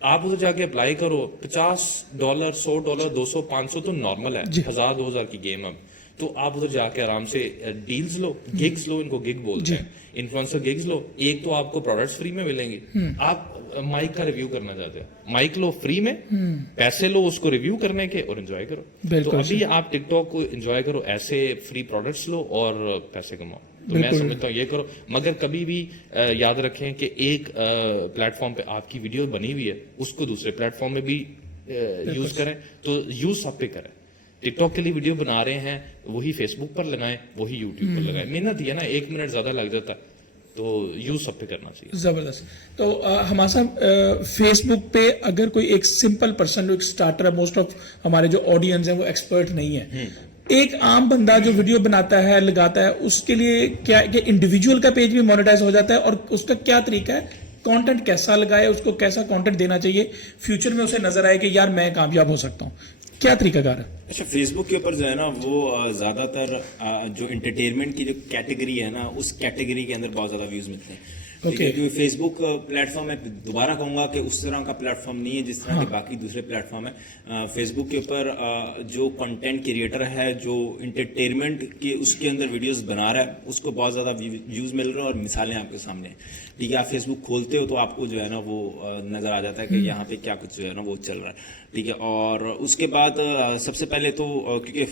آپ ادھر جا کے اپلائی کرو, $50, $100, $200, $500 تو نارمل ہے, 1000 2000 کی گیم اب. تو آپ ادھر جا کے آرام سے ڈیلز لو, گگز لو, ان کو گگ بولتے ہیں, انفلوئنسر گگز لو. ایک تو آپ کو پروڈکٹس فری میں ملیں گے. آپ مائک کا ریویو کرنا چاہتے ہیں, مائک لو فری میں, پیسے لو اس کو ریویو کرنے کے اور انجوائے کرو. تو ابھی آپ ٹک ٹاک کو انجوائے کرو, ایسے فری پروڈکٹس لو اور پیسے کماؤ. تو میں سمجھتا ہوں یہ کرو, مگر کبھی بھی یاد رکھیں کہ ایک پلیٹ فارم پہ آپ کی ویڈیو بنی ہوئی ہے, اس کو دوسرے پلیٹ فارم میں بھی یوز کریں. تو یوز سب پہ کریں. ٹک ٹاک کے لیے ویڈیو بنا رہے ہیں, وہی فیس بک پر لگائیں, وہی یوٹیوب پر لگائیں. محنت یہ نا 1 منٹ زیادہ لگ جاتا ہے, تو یوز سب پہ کرنا چاہیے. زبردست. تو ہمارے صاحب فیس بک پہ اگر کوئی ایک سمپل پرسن جو ایک اسٹارٹر ہے, موسٹ آف ہمارے جو آڈینس ہیں وہ ایکسپرٹ نہیں ہے, ایک عام بندہ جو ویڈیو بناتا ہے لگاتا ہے, اس کے لیے کیا کہ انڈیویجول کا پیج بھی مونیٹائز ہو جاتا ہے, اور اس کا کیا طریقہ ہے, کانٹینٹ کیسا لگائے, اس کو کیسا کانٹینٹ دینا چاہیے فیوچر میں اسے نظر آئے کہ یار میں کامیاب ہو سکتا ہوں, کیا طریقہ کار ہے؟ اچھا, فیس بک کے اوپر جو ہے نا وہ زیادہ تر جو انٹرٹینمنٹ کی جو کیٹیگری ہے نا, اس کیٹیگری کے اندر بہت زیادہ ویوز ملتے ہیں. کیونکہ فیس بک پلیٹ فارم میں دوبارہ کہوں گا کہ اس طرح کا پلیٹ فارم نہیں ہے جس طرح کے باقی دوسرے پلیٹ فارم ہیں. فیس بک کے اوپر جو کنٹینٹ کریٹر ہے جو انٹرٹینمنٹ کے اس کے اندر ویڈیوز بنا رہا ہے, اس کو بہت زیادہ ویوز مل رہے ہیں اور مثالیں آپ کے سامنے ہیں. ٹھیک ہے, آپ فیس بک کھولتے ہو تو آپ کو جو ہے نا وہ نظر آ جاتا ہے کہ یہاں پہ کیا کچھ جو ہے نا وہ چل رہا ہے. ٹھیک ہے, اور اس کے بعد سب سے پہلے تو کیونکہ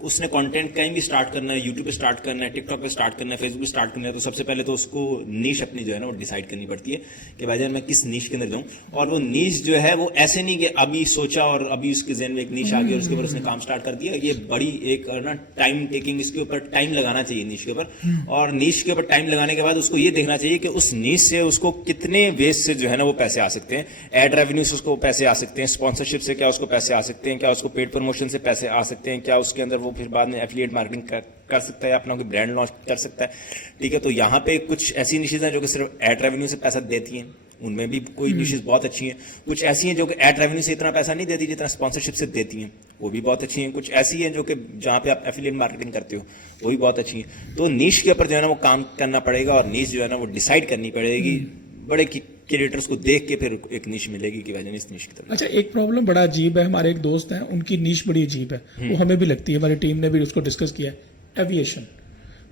اس نے کانٹینٹ کہیں بھی اسٹارٹ کرنا ہے, یوٹیوب پہ اسٹارٹ کرنا ہے, ٹک ٹاک پہ اسٹارٹ کرنا ہے, فیس بک پہ اسٹارٹ کرنا ہے, تو سب سے پہلے تو اس کو نیش اپنی جو ہے نا وہ ڈیسائیڈ کرنی پڑتی ہے کہ بھائی جان میں کس نیش کے اندر جاؤں. اور وہ نیش جو ہے وہ ایسے نہیں کہ ابھی سوچا اور ابھی اس کے ذہن میں ایک نیش آ گئی اور اس کے اوپر اس نے کام اسٹارٹ کر دیا. یہ بڑی ایک نا ٹائم ٹیکنگ, اس کے اوپر ٹائم لگانا چاہیے نیش کے اوپر, اور نیش کے اوپر ٹائم لگانے کے بعد اس کو یہ دیکھنا چاہیے کہ اس نیش سے اس کو کتنے ویز سے جو ہے نا وہ پیسے آ سکتے ہیں. ایڈ ریونیو سے اس کو پیسے آ سکتے ہیں, اسپانسرشپ سے کیا اس کو پیسے آ سکتے ہیں, کیا اس کو پیڈ پروموشن سے پیسے آ سکتے ہیں, کیا اس کے اندر وہ پھر بعد میں ایفیلیٹ مارکیٹنگ کر سکتا ہے, اپنا کوئی برانڈ لانچ کر سکتا ہے. ٹھیک ہے, تو یہاں پہ کچھ ایسی نیشز ہیں جو کہ صرف ایڈ ریونیو سے پیسہ دیتی ہیں, ان میں بھی کوئی نیشز بہت اچھی ہیں. کچھ ایسی ہیں جو کہ ایڈ ریونیو سے اتنا پیسہ نہیں دیتی جتنا اسپانسرشپ سے دیتی ہیں, وہ بھی بہت اچھی ہیں. کچھ ایسی ہیں جو کہ جہاں پہ آپ ایفیلیٹ مارکیٹنگ کرتے ہو, وہ بھی بہت اچھی ہیں. تو نیش کے اوپر جو ہے نا وہ کام کرنا پڑے گا, اور نیش جو ہے نا وہ ڈیسائیڈ کرنی پڑے گی. بڑے کریٹرز کو دیکھ کے پھر ایک نیش ملے گی کہ بھائی اس نیش کی طرف. اچھا, ایک پرابلم بڑا عجیب ہے, ہمارے ایک دوست ہیں ان کی نیش بڑی عجیب ہے, وہ ہمیں بھی لگتی ہے, ہماری ٹیم نے بھی اس کو ڈسکس کیا ہے, ایویشن.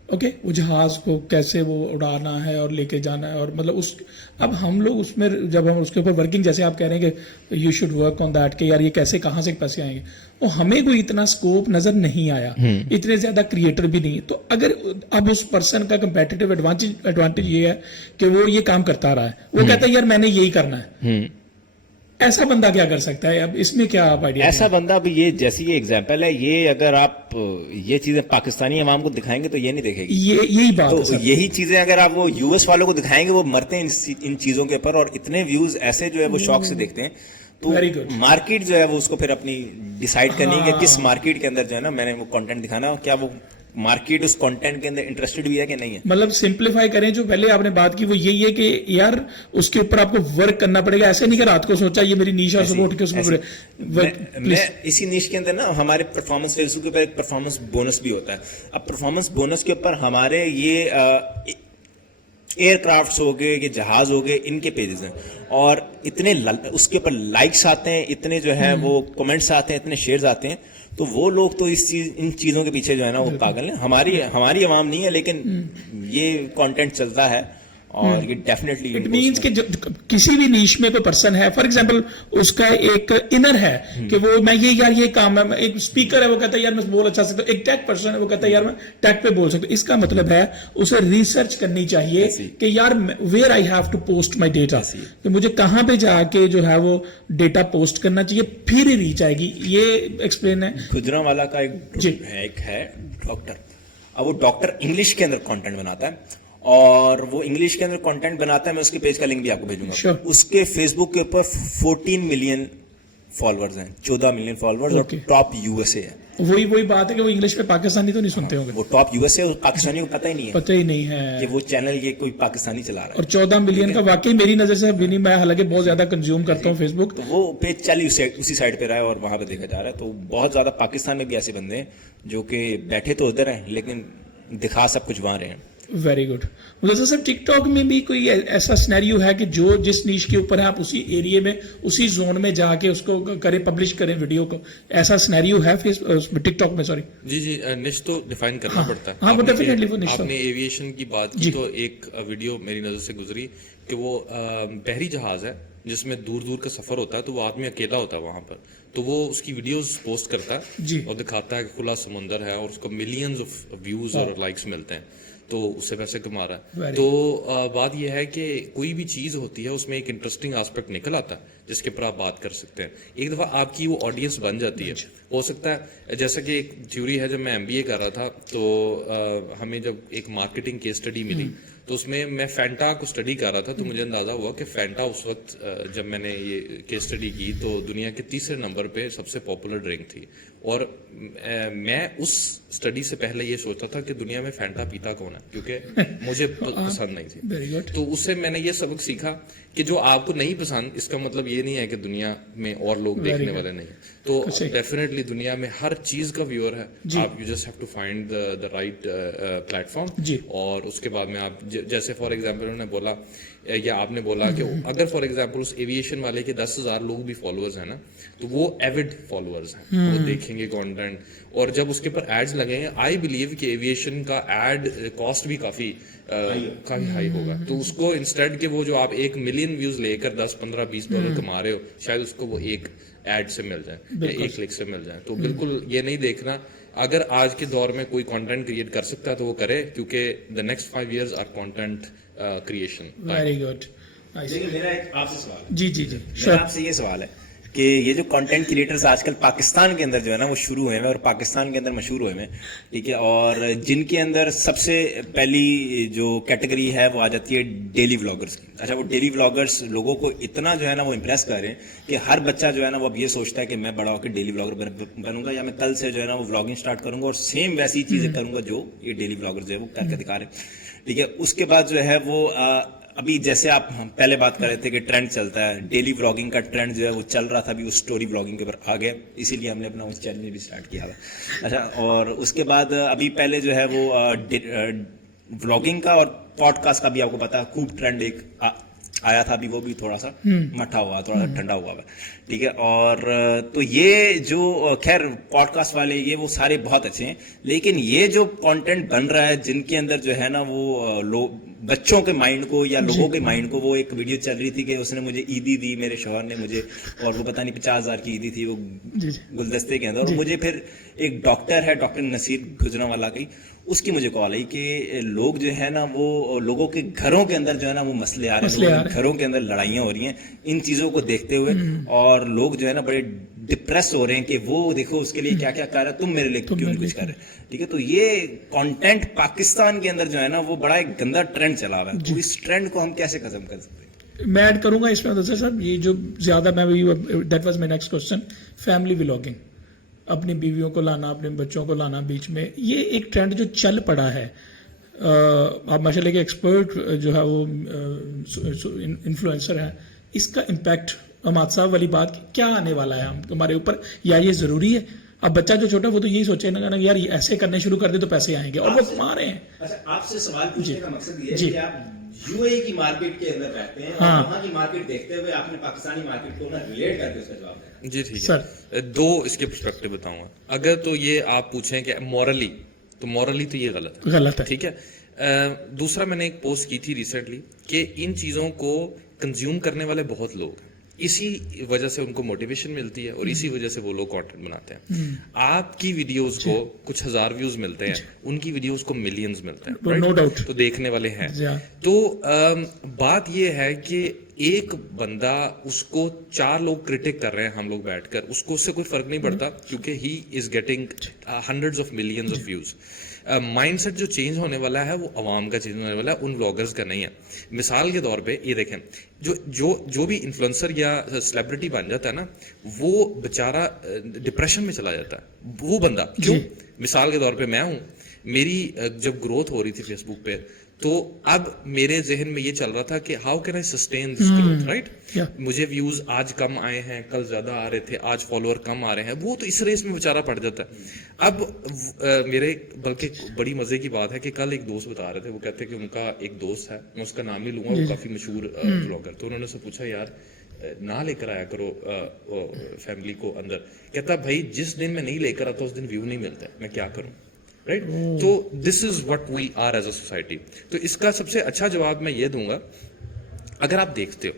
اوکے, وہ جہاز کو کیسے وہ اڑانا ہے اور لے کے جانا ہے, اور مطلب اس اب ہم لوگ اس میں جب ہم اس کے اوپر ورکنگ, جیسے آپ کہہ رہے ہیں کہ you should work on that کہ یار یہ کیسے کہاں سے پیسے آئیں گے, وہ ہمیں کوئی اتنا اسکوپ نظر نہیں آیا, اتنے زیادہ کریٹر بھی نہیں. تو اگر اب اس پرسن کا کمپیٹیٹو ایڈوانٹیج یہ ہے کہ وہ یہ کام کرتا رہا ہے, وہ کہتا ہے یار میں نے یہی کرنا ہے, ایسا بندہ کیا کر سکتا ہے؟ اب اس میں کیا آپ آئیڈیا؟ ایسا بندہ بھی یہ جیسی یہ ایگزامپل ہے, یہ اگر آپ یہ چیزیں پاکستانی عوام کو دکھائیں گے تو یہ نہیں دیکھے گی. یہی بات تو یہی چیزیں اگر آپ وہ یو ایس والوں کو دکھائیں گے, وہ مرتے ہیں ان چیزوں کے اوپر, اور اتنے ویوز ایسے جو ہے وہ شوق سے دیکھتے ہیں. تو مارکیٹ جو ہے وہ اس کو پھر اپنی ڈیسائیڈ کرنی ہے کہ کس مارکیٹ کے اندر جو ہے نا میں نے وہ کانٹینٹ دکھانا, کیا وہ مارکیٹ اس کانٹینٹ کے اندر انٹرسٹڈ بھی ہے کہ نہیں ہے. مطلب سمپلیفائی کریں, جو پہلے آپ نے بات کی وہ یہی ہے کہ یار اس کے اوپر آپ کو ورک کرنا پڑے گا. ایسے نہیں کہ رات کو سوچا یہ میری نیش اور سپورٹ کے اس میں اسی نیش کے اندر نا ہمارے پرفارمنس فیس بک کے اوپر ایک پرفارمنس بونس بھی ہوتا ہے. اب پرفارمنس بونس کے اوپر ہمارے یہ ایئر کرافٹس ہو گئے, یہ جہاز ہو گئے, ان کے پیجز ہیں, اور اتنے اس کے اوپر لائکس آتے ہیں, اتنے جو ہے وہ کمنٹس آتے ہیں, اتنے شیئرز آتے ہیں. تو وہ لوگ تو ان چیزوں کے پیچھے جو ہے نا وہ پاگل ہیں. ہماری عوام نہیں ہے, لیکن یہ کانٹینٹ چلتا ہے, اور یہ ڈیفینیٹلی اٹ مینس کہ کسی بھی نیش میں کوئی پرسن ہے, فار ایگزامپل اس کا ایک انر ہے کہ وہ میں یہ کام ہے, ایک اسپیکر ہے وہ کہتا ہے یار میں بول اچھا سکتا ہوں, ایک ٹیک پرسن ہے وہ کہتا ہے یار میں ٹیک پہ بول سکتا ہوں. اس کا مطلب ہے اسے ریسرچ کرنی چاہیے کہ یار where I have to post my data, کہ مجھے کہاں پہ جا کے جو ہے وہ ڈیٹا پوسٹ کرنا چاہیے, پھر ہی ریچ آئے گی. یہ ایکسپلین ہے. گجرانوالا کا ایک ہے ڈاکٹر, اب وہ ڈاکٹر انگلش کے اندر کانٹینٹ بناتا ہے, اور وہ انگلش کے اندر کانٹینٹ بناتا ہے. میں اس کے پیج کا لنک بھی آپ کو بھیجوں گا. اس کے فیس بک کے اوپر 14 ملین فالوورز ہیں, 14 ملین فالوورز, اور ٹاپ یو ایس اے ہے. وہی بات ہے کہ وہ انگلش میں پاکستانی تو نہیں سنتے ہوں گے. وہ top U S A, Pakistani کو پتہ ہی نہیں ہے کہ وہ چینل یہ کوئی پاکستانی چلا رہا ہے. اور 14 ملین کا واقعی میری نظر سے بھی نہیں, میں حالانکہ بہت زیادہ کنزیوم کرتا ہوں فیس بک, تو وہ پیج چل اسی سائڈ پہ رہا ہے اور وہاں پہ دیکھا جا رہا ہے. تو بہت زیادہ پاکستان میں بھی ایسے بندے ہیں جو کہ بیٹھے تو ادھر ہیں لیکن دکھا سب کچھ وہاں رہے ہیں. Very good. مدثر صاحب, ٹک ٹاک میں بھی کوئی ایسا سینیریو ہے کہ جو جس نیش کے اوپر ہے آپ اسی ایریے میں اسی زون میں جا کے اس کو کریں, پبلش کریں ویڈیو کو, ایسا سینیریو ہے ٹک ٹاک میں؟ سوری جی نیش تو ڈیفائن کرنا پڑتا ہے. ہاں وہ ڈیفینیٹلی وہ نیش. آپ نے ایویشن کی بات کی تو ایک ویڈیو میری نظر سے گزری کہ وہ بحری جہاز ہے جس میں دور دور کا سفر ہوتا ہے, تو وہ آدمی اکیلا ہوتا ہے وہاں پر, تو وہ اس کی ویڈیوز پوسٹ کرتا ہے اور دکھاتا ہے کہ کھلا سمندر ہے, اور اس کو ملینز آف ویوز اور لائکس ملتے ہیں, تو اس سے پیسے کما رہا ہے. تو بات یہ ہے کہ کوئی بھی چیز ہوتی ہے اس میں ایک انٹرسٹنگ آسپیکٹ نکل آتا ہے جس کے اوپر آپ بات کر سکتے ہیں. ایک دفعہ آپ کی وہ آڈینس بن جاتی ہے. ہو سکتا ہے جیسا کہ ایک تھیوری ہے, جب میں MBA کر رہا تھا تو ہمیں جب ایک مارکیٹنگ کیس اسٹڈی ملی تو اس میں فینٹا کو اسٹڈی کر رہا تھا, تو مجھے اندازہ ہوا کہ فینٹا اس وقت جب میں نے یہ کیس اسٹڈی کی تو دنیا کے تیسرے نمبر پہ سب سے پاپولر ڈرنک تھی. اور میں اس اسٹڈی سے پہلے یہ سوچتا تھا کہ دنیا میں فینٹا پیتا کون ہے, کیونکہ مجھے پسند نہیں تھی. تو اس سے میں نے یہ سبق سیکھا کہ جو آپ کو نہیں پسند اس کا مطلب یہ نہیں ہے کہ دنیا میں اور لوگ دیکھنے والے نہیں. تو ڈیفینیٹلی دنیا میں ہر چیز کا ویور ہے, آپ you just have to find the right platform. اور اس کے بعد میں آپ جیسے فار ایگزامپل انہوں نے بولا یا آپ نے بولا کہ اگر فار ایگزامپل اس ایویشن والے کے 10,000 لوگ بھی فالوورز ہیں نا, تو وہ ایوڈ فالوورز ہیں, وہ دیکھیں گے کانٹینٹ. اور جب اس کے اوپر ایڈز لگے ہیں, آئی بلیو کہ ایویشن کا ایڈ کاسٹ بھی کافی ہائی ہوگا. تو اس کو انسٹیڈ کہ وہ جو آپ 1 ملین ویوز لے کر 10, 15, 20 ڈالر کما رہے ہو, شاید اس کو وہ ایک ایڈ سے مل جائے یا 1 کلک سے مل جائے. تو بالکل یہ نہیں دیکھنا, اگر آج کے دور میں کوئی کانٹینٹ کریٹ کر سکتا ہے تو وہ کرے, کیونکہ the next 5 years are content creation. Very good. لیکن میرا ایک آپ سے سوال ہے, جی میرا آپ سے یہ سوال ہے کہ یہ جو کنٹینٹ کریٹرز آج کل پاکستان کے اندر جو ہے نا وہ شروع ہوئے ہیں اور پاکستان کے اندر مشہور ہوئے ہیں, ٹھیک ہے, اور جن کے اندر سب سے پہلی جو کیٹیگری ہے وہ آ جاتی ہے ڈیلی ولاگرز کی. اچھا, وہ ڈیلی ولاگرز لوگوں کو اتنا جو ہے نا وہ امپریس کر رہے ہیں کہ ہر بچہ جو ہے نا وہ اب یہ سوچتا ہے کہ میں بڑا ہو کے ڈیلی ولاگر بنوں گا, یا میں کل سے جو ہے نا وہ ولاگنگ اسٹارٹ کروں گا اور سیم ویسی چیزیں کروں گا جو یہ ڈیلی ولاگر جو ہے وہ کر کے دکھا رہے ہیں, ٹھیک ہے. اس کے بعد جو ہے وہ ابھی جیسے آپ پہلے بات کر رہے تھے کہ ٹرینڈ چلتا ہے, ڈیلی ولاگنگ کا ٹرینڈ جو ہے وہ چل رہا تھا, ابھی وہ اسٹوری ولاگنگ کے اوپر آ گیا, اسی لیے ہم نے اپنا اس چینل بھی اسٹارٹ کیا تھا. اچھا, اور اس کے بعد ابھی پہلے جو ہے وہ ولاگنگ کا اور پوڈ کاسٹ کا بھی آپ کو پتا ہے خوب ٹرینڈ ایک آیا تھا, ابھی وہ بھی تھوڑا سا مٹھا ہوا, تھوڑا سا ٹھنڈا ہوا ہے, ٹھیک ہے. اور تو یہ جو خیر پوڈ کاسٹ والے یہ وہ سارے بہت اچھے ہیں, لیکن یہ جو کانٹینٹ بن رہا ہے جن کے اندر جو ہے نا وہ بچوں کے مائنڈ کو یا لوگوں کے مائنڈ کو, وہ ایک ویڈیو چل رہی تھی کہ اس نے مجھے عیدی دی, میرے شوہر نے مجھے, اور وہ پتہ نہیں 50,000 کی عیدی تھی وہ گلدستے کے اندر. اور مجھے پھر ایک ڈاکٹر ہے, ڈاکٹر نصیر گجرانوالہ کی, اس کی مجھے کال آئی کہ لوگ جو ہے نا وہ لوگوں کے گھروں کے اندر جو ہے نا وہ مسئلے آ رہے ہیں, گھروں کے اندر لڑائیاں ہو رہی ہیں ان چیزوں کو دیکھتے ہوئے, اور لوگ جو ہے نا بڑے ڈپریس ہو رہے ہیں کہ وہ دیکھو اس کے لیے کیا کیا کر رہا ہے, تم میرے لیے کیوں نہیں کچھ کر رہے, ٹھیک ہے. تو یہ کانٹینٹ پاکستان کے اندر جو ہے نا وہ بڑا ایک گندا ٹرینڈ چلا ہوا ہے, تو اس ٹرینڈ کو ہم کیسے ختم کر سکتے ہیں؟ میں ایڈ کروں گا اس میں دوسرا صاحب, یہ جو زیادہ میں that was my next question, family vlogging, اپنی بیویوں کو لانا, اپنے بچوں کو لانا بیچ میں, یہ ایک ٹرینڈ جو چل پڑا ہے. آپ ماشاء اللہ کے ایکسپرٹ جو ہے وہ انفلوئنسر ہیں, اس کا امپیکٹ حماد صاحب والی بات کیا آنے والا ہے ہمارے اوپر, یا یہ ضروری ہے؟ اب بچہ جو چھوٹا وہ تو یہی سوچے نا یار ایسے کرنے شروع کر دے تو پیسے آئیں گے, اور وہ کما رہے ہیں. اچھا, آپ سے سوال پوچھنے کا مقصد یہ ہے کہ آپ یو اے کی مارکیٹ کے اندر رہتے ہیں, اور وہاں کی مارکیٹ دیکھتے ہوئے آپ نے پاکستانی مارکیٹ کو ریلیٹ کر کے اس کا جواب دیا. جی ٹھیک ہے, 2 اس کے پرسپیکٹو بتاؤں گا. اگر تو یہ آپ پوچھیں کہ مورلی تو یہ غلط ہے, ٹھیک ہے. دوسرا, میں نے ایک پوسٹ کی تھی ریسنٹلی کہ ان چیزوں کو کنزیوم کرنے والے بہت لوگ ہیں, اسی وجہ سے ان کو موٹیویشن ملتی ہے اور اسی وجہ سے وہ لوگ کانٹینٹ بناتے ہیں. آپ کی ویڈیوز کو کچھ 1000 ویوز ملتے ہیں, ان کی ویڈیوز کو ملینز ملتے ہیں, نو ڈاؤٹ, تو دیکھنے والے ہیں. تو بات یہ ہے کہ ایک بندہ, اس کو 4 لوگ کرٹک کر رہے ہیں, ہم لوگ بیٹھ کر, اس کو اس سے کوئی فرق نہیں پڑتا, کیونکہ he is getting hundreds of millions of views. Mindset جو چینج ہونے والا ہے وہ عوام کا چینج ہونے والا ہے, ان بلاگرز کا نہیں ہے. مثال کے طور پہ یہ دیکھیں, جو بھی انفلوئنسر یا سیلیبریٹی بن جاتا ہے نا, وہ بیچارہ ڈپریشن میں چلا جاتا ہے. وہ بندہ کیوں, مثال کے طور پہ میں ہوں, میری جب گروتھ ہو رہی تھی فیس بک پہ, تو اب میرے ذہن میں یہ چل رہا تھا کہ how can I sustain this growth, right. مجھے ویوز آج کم آئے ہیں, کل زیادہ آ رہے تھے, آج فالوور کم آ رہے ہیں, وہ تو اس ریس میں بیچارہ پڑ جاتا ہے. اب میرے بلکہ بڑی مزے کی بات ہے کہ کل ایک دوست بتا رہے تھے, وہ کہتے ہیں کہ ان کا ایک دوست ہے, میں اس کا نام ہی لوں گا, وہ کافی مشہور بلاگر, تو انہوں نے سے پوچھا یار نہ لے کر آیا کرو فیملی کو اندر. کہتا بھائی جس دن میں نہیں لے کر آتا اس دن ویو نہیں ملتا, میں کیا کروں, رائٹ. تو this is what we are as a society. تو اس کا سب سے اچھا جواب میں یہ دوں گا, اگر آپ دیکھتے ہو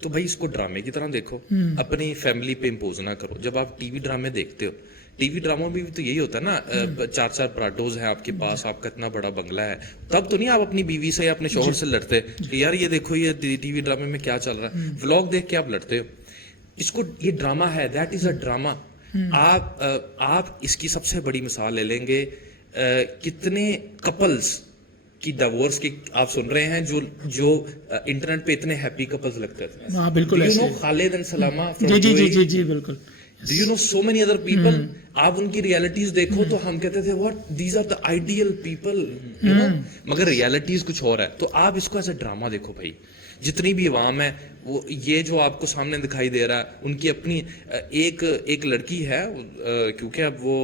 تو بھائی اس کو ڈرامے کی طرح دیکھو, اپنی فیملی پہ امپوز نہ کرو. جب آپ ٹی وی ڈرامے دیکھتے ہو, ٹی وی ڈراموں میں بھی تو یہی ہوتا ہے نا, 4 پراٹوز ہیں آپ کے پاس, آپ کا اتنا بڑا بنگلہ ہے, تب تو نہیں آپ اپنی بیوی سے یا اپنے شوہر سے لڑتے کہ یار یہ دیکھو یہ ٹی وی ڈرامے میں کیا چل رہا ہے. ولاگ دیکھ کے آپ لڑتے ہو, اس کو یہ ڈرامہ ہے, دیٹ از اے ڈرامہ. آپ اس کی سب سے بڑی مثال لے لیں گے, کتنے کپلز کہ ڈیورس کی آپ سن رہے ہیں جو انٹرنیٹ پہ اتنے ہیپی کپلز لگتے تھے. ہاں بالکل Do you ایسے know Khalid and Salama from G G G UAE? جی جی بالکل. Do you know so many other people? آپ ان کی ریالٹیز دیکھو تو ہم کہتے تھے what these are the ideal people, you know? مگر ریالٹیز کچھ اور ہے. تو آپ اس کو ایسا ڈرامہ دیکھو بھائی. جتنی بھی عوام ہے وہ یہ جو آپ کو سامنے دکھائی دے رہا ہے ان کی اپنی ایک لڑکی ہے کیونکہ اب وہ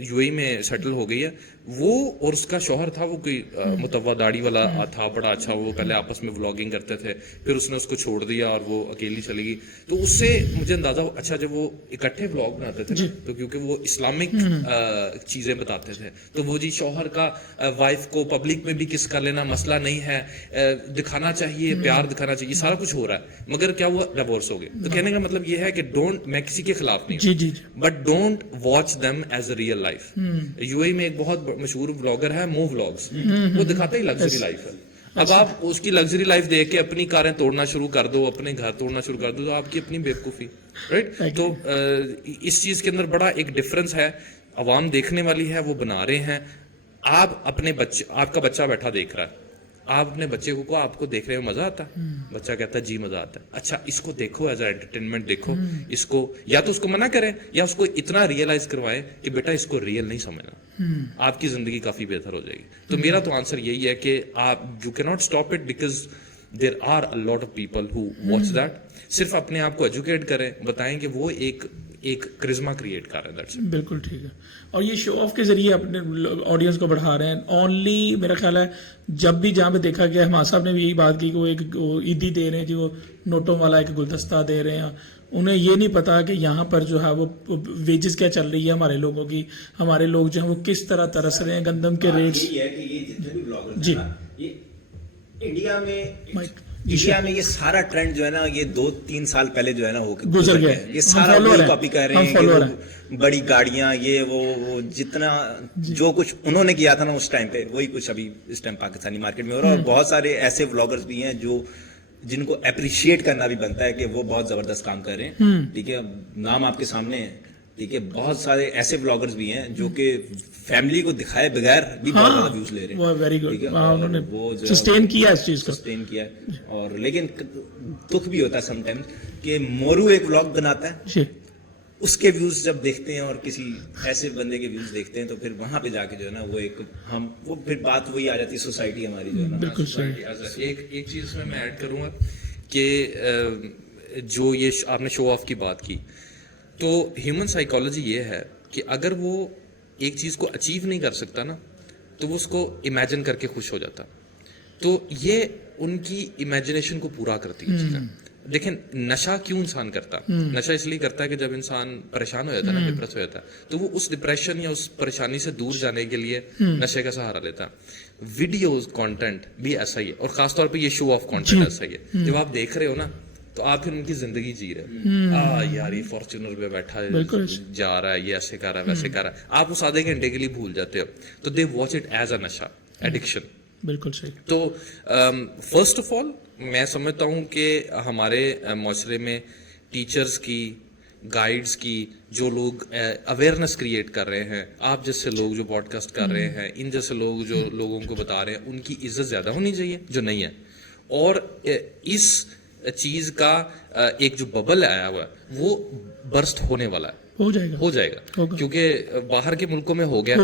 یو اے میں سیٹل ہو گئی ہے, وہ اور اس کا شوہر تھا وہ کوئی متوا داڑھی والا تھا بڑا اچھا, وہ پہلے آپس میں ولاگنگ کرتے تھے, پھر اس نے اس کو چھوڑ دیا اور وہ اکیلی چلی گئی. تو اس سے مجھے اندازہ اچھا جب وہ اکٹھے ولاگ بناتے تھے تو کیونکہ وہ اسلامک چیزیں بتاتے تھے تو وہ جی شوہر کا وائف کو پبلک میں بھی کس کر لینا مسئلہ نہیں ہے, دکھانا چاہیے, پیار دکھانا چاہیے, سارا کچھ ہو رہا ہے, مگر کیا ہوا ڈیورس ہو گئے. تو کہنے کا مطلب یہ ہے کہ ڈونٹ, میں کسی کے خلاف نہیں جی جی but don't watch them as a real life. UAE میں ایک بہت مشہور بلاگر ہے مو ولاگز, وہ دکھاتا ہی لگژری لائف ہے. اب آپ اس کی لگژری لائف دیکھ کے اپنی کاریں توڑنا شروع کر دو, اپنے گھر توڑنا شروع کر دو, تو آپ کی اپنی بیوقوفی, رائٹ. تو اس چیز کے اندر بڑا ایک ڈفرنس ہے. عوام دیکھنے والی ہے, وہ بنا رہے ہیں. آپ اپنے بچے, آپ کا بچہ بیٹھا دیکھ رہا ہے, آپ اپنے بچے کو آپ کو دیکھ رہے میں مزہ آتا ہے, بچہ کہتا ہے جی مزہ آتا ہے. اچھا اس کو دیکھو ایز اے انٹرٹینمنٹ دیکھو اس کو, یا تو اس کو منع کریں یا اس کو اتنا ریئلائز کروائے کہ بیٹا اس کو ریئل نہیں سمجھنا, آپ کی زندگی کافی بہتر ہو جائے گی. تو میرا تو آنسر یہی ہے کہ آپ یو کی not stop it because there are a lot of people who watch that. صرف اپنے آپ کو ایجوکیٹ کریں, بتائیں کہ وہ ایک کرزما کریٹ کر رہے ہیں. بالکل ٹھیک ہے. اور یہ شو آف کے ذریعے اپنے آڈینس کو بڑھا رہے ہیں. اونلی میرا خیال ہے جب بھی جہاں پہ دیکھا گیا, حماد صاحب نے بھی یہی بات کی کہ وہ ایک عیدی دے رہے ہیں جی, وہ نوٹوں والا ایک گلدستہ دے رہے ہیں. انہیں یہ نہیں پتا کہ یہاں پر جو ہے وہ ویجز کیا چل رہی ہے ہمارے لوگوں کی, ہمارے لوگ جو ہیں وہ کس طرح ترس رہے ہیں, گندم کے ریٹس. جی انڈیا میں یہ سارا ٹرینڈ جو ہے نا یہ 2-3 سال پہلے جو ہے نا وہ گزر گیا, یہ سارا وہی کاپی کر رہے ہیں کہ بڑی گاڑیاں, یہ وہ جتنا جو کچھ انہوں نے کیا تھا نا اس ٹائم پہ, وہی کچھ ابھی اس ٹائم پاکستانی مارکیٹ میں ہو رہا ہے. اور بہت سارے ایسے ولاگرز بھی ہیں جو جن کو اپریشیٹ کرنا بھی بنتا ہے کہ وہ بہت زبردست کام کر رہے ہیں. ٹھیک ہے, نام آپ کے سامنے ہے. ٹھیک ہے, بہت سارے ایسے بلاگرز بھی ہیں جو کہ فیملی کو دکھائے بغیر بھی بہت زیادہ ویوز لے رہے ہیں. ویری گڈ, انہوں نے وہ سسٹین کیا اس چیز کو, سسٹین کیا ہے. اور لیکن دکھ بھی ہوتا ہے سم ٹائم کہ مورو ایک ولاگ بناتا ہے, جی اس کے ویوز جب دیکھتے ہیں اور کسی ایسے بندے کے ویوز دیکھتے ہیں تو پھر وہاں پہ جا کے جو ہے نا وہ ایک ہم وہ پھر بات وہی آ جاتی ہے سوسائٹی ہماری جو ہے نا. بالکل صحیح. ایک چیز میں ایڈ کروں گا کہ جو یہ آپ نے شو آف کی بات کی, تو ہیومن سائیکالوجی یہ ہے کہ اگر وہ ایک چیز کو اچیو نہیں کر سکتا نا تو وہ اس کو امیجن کر کے خوش ہو جاتا. تو یہ ان کی امیجنیشن کو پورا کرتی ہے چیزیں. دیکھیں نشہ کیوں انسان کرتا, نشہ اس لیے کرتا ہے کہ جب انسان پریشان ہو جاتا ہے نا, ڈپریس ہو جاتا ہے, تو وہ اس ڈپریشن یا اس پریشانی سے دور جانے کے لیے نشے کا سہارا لیتا ہے. ویڈیوز کانٹینٹ بھی ایسا ہی ہے, اور خاص طور پہ یہ شو آف کانٹینٹ ایسا ہی ہے. جب آپ دیکھ رہے ہو نا تو آپ پھر ان کی زندگی جی رہے, یار یہ فارچونر پہ بیٹھا جا رہا ہے, یہ ایسے کر رہا ہے, ویسے کر رہا ہے, آپ اس آدھے گھنٹے کے لیے بھول جاتے ہو. تو they watch it as a نشہ, ایڈکشن. بالکل صحیح. تو فرسٹ آف آل میں سمجھتا ہوں کہ ہمارے معاشرے میں ٹیچرز کی, گائیڈز کی, جو لوگ اویئرنیس کریٹ کر رہے ہیں, آپ جیسے لوگ جو پوڈ کاسٹ کر رہے ہیں, ان جیسے لوگ جو لوگوں کو بتا رہے ہیں, ان کی عزت زیادہ ہونی چاہیے جو نہیں ہے. اور اس چیز کا ایک جو ببل آیا ہوا ہے وہ برسٹ ہونے والا ہے, ہو جائے گا کیونکہ باہر کے ملکوں میں ہو گیا.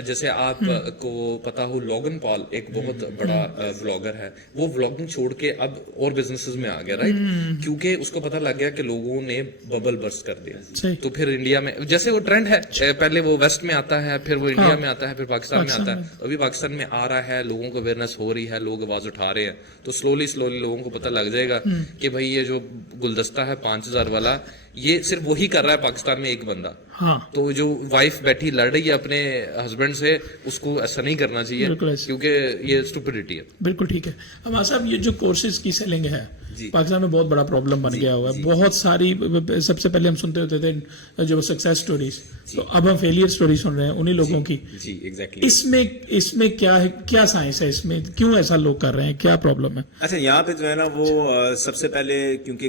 جیسے آپ کو پتا ہو لوگن پال ایک بہت بڑا ولاگر ہے, وہ ولاگنگ چھوڑ کے اب اور بزنسز میں آ گیا, رائٹ, کیونکہ اس کو پتا لگ گیا کہ لوگوں نے ببل برسٹ کر دیا. تو پھر انڈیا میں جیسے وہ ٹرینڈ ہے, پہلے وہ ویسٹ میں آتا ہے, پھر وہ انڈیا میں آتا ہے, پھر پاکستان میں آتا ہے. ابھی پاکستان میں آ رہا ہے, لوگوں کو اویئرنیس ہو رہی ہے, لوگ آواز اٹھا رہے ہیں, تو سلولی لوگوں کو پتا لگ جائے گا کہ بھائی یہ جو گلدستہ ہے 5000 والا, یہ صرف وہی کر رہا ہے پاکستان میں ایک بندہ. تو جو وائف بیٹھی لڑ رہی ہے اپنے ہسبینڈ سے, اس کو ایسا نہیں کرنا چاہیے کیونکہ یہ اسٹوپڈیٹی ہے. بالکل ٹھیک ہے. ہمارا صاحب یہ جو کورسز کی سیلنگ ہے پاکستان میں بہت بڑا پرابلم بن گیا ہوا ہے. بہت ساری, سب سے پہلے ہم سنتے ہوتے تھے جو سکسیس سٹوریز, تو اب ہم فیلئر سٹوری سن رہے ہیں انہی لوگوں کی. اس میں کیا سائنس ہے, اس میں کیوں ایسا لوگ کر رہے ہیں, کیا پرابلم ہے؟ اچھا یہاں پہ جو ہے نا وہ سب سے پہلے کیونکہ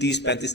30, 35,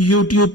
YouTube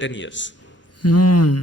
10 years.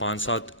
5-7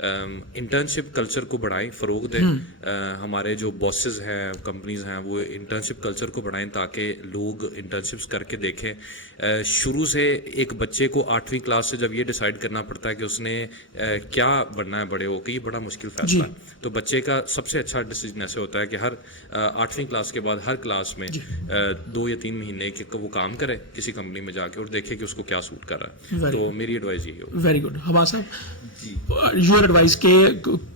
انٹرنشپ کلچر کو بڑھائیں, فروغ دیں. ہمارے جو باسز ہیں, کمپنیز ہیں, وہ انٹرنشپ کلچر کو بڑھائیں تاکہ لوگ انٹرنشپس کر کے دیکھیں. شروع سے ایک بچے کو 8ویں کلاس سے جب یہ ڈیسائیڈ کرنا پڑتا ہے کہ اس نے کیا بننا ہے بڑے ہو کے, یہ بڑا مشکل فیصلہ ہے. تو بچے کا سب سے اچھا ڈیسیجن ایسے ہوتا ہے کہ ہر 8ویں کلاس کے بعد ہر کلاس میں 2 یا 3 مہینے کے وہ کام کرے کسی کمپنی میں جا کے اور دیکھے کہ اس کو کیا سوٹ کر رہا ہے. تو میری ایڈوائز یہی ہوگی. Very good. حماد صاحب, یور ایڈوائز کہ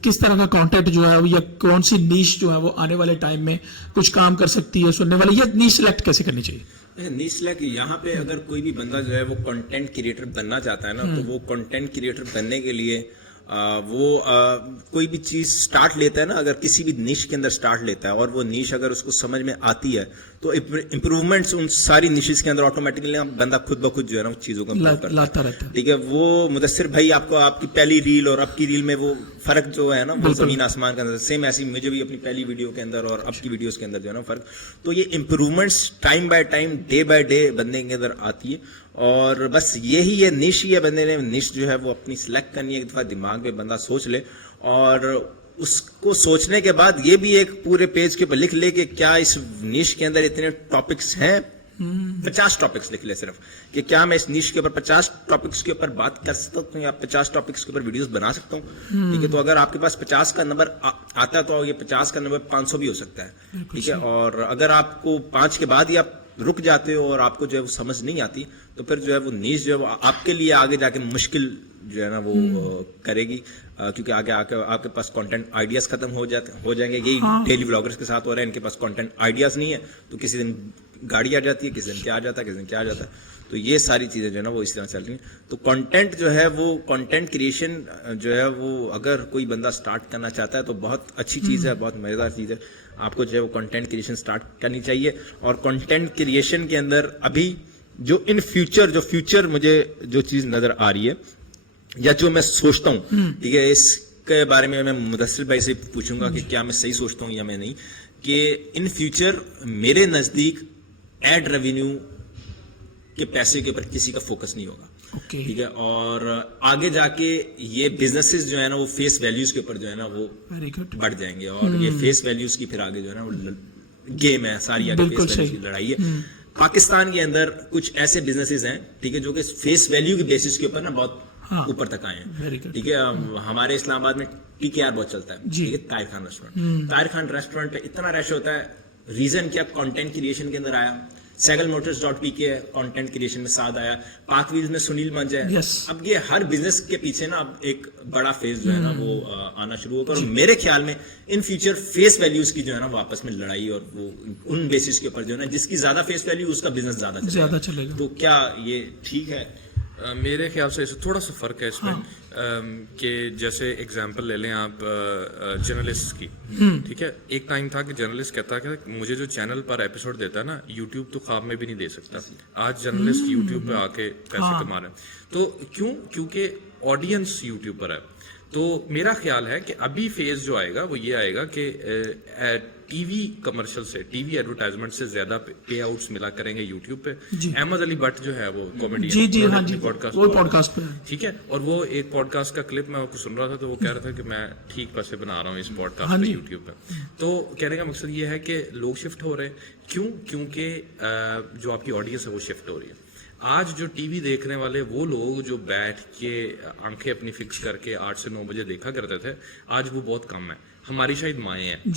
کس طرح کا کانٹینٹ جو ہے یا کون سی نیش جو ہے وہ آنے والے ٹائم میں کچھ کام کر سکتی ہے سننے والے, یا نیش سلیکٹ کیسے کرنی چاہیے؟ نیش سلیکٹ یہاں پہ اگر کوئی بھی بندہ جو ہے وہ کنٹینٹ کریٹر بننا چاہتا ہے نا, تو وہ کنٹینٹ کریٹر بننے کے لیے وہ کوئی بھی چیز سٹارٹ لیتا ہے نا, اگر کسی بھی نیش کے اندر سٹارٹ لیتا ہے اور وہ نیش اگر اس کو سمجھ میں آتی ہے تو امپروومنٹس ان ساری نیشز کے اندر آٹومیٹکلی بندہ خود بخود جو ہے نا چیزوں کا لاتا رہتا ہے. ٹھیک ہے. وہ مدثر بھائی آپ کو آپ کی پہلی ریل اور اب کی ریل میں وہ فرق جو ہے نا وہ زمین آسمان کے اندر, سیم ایسی مجھے بھی اپنی پہلی ویڈیو کے اندر اور اب کی ویڈیوز کے اندر جو ہے نا فرق. تو یہ improvements time by time, day by day بندے کے اندر آتی ہے. اور بس یہی ہے نیش ہی ہے, بندے نے نیش جو ہے وہ اپنی سلیکٹ کرنی ہے. ایک دفعہ دماغ میں بندہ سوچ لے اور اس کو سوچنے کے بعد یہ بھی ایک پورے پیج کے اوپر لکھ لے کہ کیا اس نیش کے اندر اتنے ٹاپکس ہیں. 50 ٹاپکس لکھ لے صرف کہ کیا میں اس نیش کے اوپر 50 ٹاپکس کے اوپر بات کر سکتا ہوں یا 50 ٹاپکس کے اوپر ویڈیوز بنا سکتا ہوں. ٹھیک ہے. تو اگر آپ کے پاس 50 کا نمبر آتا ہے تو یہ 50 کا نمبر 500 بھی ہو سکتا ہے. ٹھیک ہے. اور اگر آپ کو 5 کے بعد ہی آپ رک جاتے ہو اور آپ کو جو ہے وہ سمجھ نہیں آتی تو پھر جو ہے وہ نیش جو ہے وہ آپ کے لیے آگے جا کے مشکل جو ہے نا وہ کرے گی, کیونکہ آگے آپ کے پاس کنٹینٹ آئیڈیاز ختم ہو جائیں گے. یہی ڈیلی بلاگرز کے ساتھ ہو رہا ہے, ان کے پاس کنٹینٹ آئیڈیاز نہیں ہے تو کسی دن گاڑی آ جاتی ہے, کسی دن کیا آ جاتا ہے, کسی دن کیا آ جاتا ہے. تو یہ ساری چیزیں جو ہے نا وہ اس طرح چل رہی ہیں. تو کنٹینٹ جو ہے وہ کنٹینٹ کریشن جو ہے وہ اگر کوئی بندہ سٹارٹ کرنا چاہتا ہے تو بہت اچھی چیز ہے, بہت مزیدار چیز ہے. آپ کو جو ہے وہ کنٹینٹ کریشن سٹارٹ کرنی چاہیے. اور کنٹینٹ کریشن کے اندر ابھی جو ان فیوچر مجھے جو چیز نظر آ رہی ہے یا جو میں سوچتا ہوں, ٹھیک ہے, اس کے بارے میں مدثر بھائی سے پوچھوں گا کہ کیا میں صحیح سوچتا ہوں یا میں نہیں, کہ ان فیوچر میرے نزدیک ایڈ ریونیو کے پیسے کے اوپر کسی کا فوکس نہیں ہوگا. ٹھیک ہے. اور آگے جا کے یہ بزنسز جو ہے نا وہ فیس ویلیوز کے اوپر جو ہے نا وہ بڑھ جائیں گے, اور یہ فیس ویلیوز کی پھر آگے جو ہے نا وہ گیم ہے ساری, آگے فیس ویلیوز کی لڑائی ہے. پاکستان کے اندر کچھ ایسے بزنسز ہیں, ٹھیک ہے, جو کہ فیس ویلیو کے بیسس کے اوپر نا بہت اوپر تک آئے ہیں. ٹھیک ہے. ہمارے اسلام آباد میں TKR بہت چلتا ہے. ٹھیک ہے. طاہر خان ریسٹورینٹ, طاہر خان ریسٹورینٹ پہ اتنا رش ہوتا ہے. ریزن کیا؟ کنٹینٹ کریشن کے اندر آیا. سیگل موٹرز .pk ہے, کنٹینٹ کریشن میں ساتھ آیا. پاک ویلز میں سنیل منج ہے. اب یہ ہر بزنس کے پیچھے نا اب ایک بڑا فیس جو ہے نا وہ آنا شروع ہوگا. اور میرے خیال میں ان فیوچر فیس ویلیوز کی جو ہے نا وہ آپس میں لڑائی, اور وہ ان بیسس کے اوپر جو ہے نا جس کی زیادہ فیس ویلیو اس کا بزنس زیادہ چلے گا. تو کیا یہ ٹھیک ہے؟ میرے خیال سے تھوڑا سا فرق ہے اس میں, کہ جیسے اگزامپل لے لیں آپ جرنلسٹ کی. ٹھیک ہے. ایک ٹائم تھا کہ جرنلسٹ کہتا کہ مجھے جو چینل پر ایپیسوڈ دیتا ہے نا یوٹیوب تو خواب میں بھی نہیں دے سکتا. آج جرنلسٹ یوٹیوب پہ آ کے پیسے کما رہے ہیں. تو کیونکہ آڈینس یوٹیوب پر ہے. تو میرا خیال ہے کہ ابھی فیز جو آئے گا وہ یہ آئے گا کہ ٹی وی کمرشل سے, ٹی وی ایڈورٹائزمنٹ سے زیادہ پے آؤٹس ملا کریں گے یوٹیوب پہ. احمد علی بٹ جو ہے وہ کامیڈین پوڈ کاسٹ پہ, ٹھیک ہے, اور وہ ایک پوڈ کاسٹ کا کلپ میں سن رہا تھا تو وہ کہہ رہا تھا کہ میں ٹھیک پیسے بنا رہا ہوں اس پوڈ کاسٹ پہ یوٹیوب پہ. تو کہنے کا مقصد یہ ہے کہ لوگ شفٹ ہو رہے ہیں. کیونکہ جو آپ کی آڈینس ہے وہ شفٹ ہو رہی ہے. آج جو ٹی وی دیکھنے والے وہ لوگ جو بیٹھ کے آنکھیں اپنی فکس کر کے 8 سے 9 بجے دیکھا کرتے تھے, آج وہ بہت کم ہے. ہماری شاید مائیں ہیں,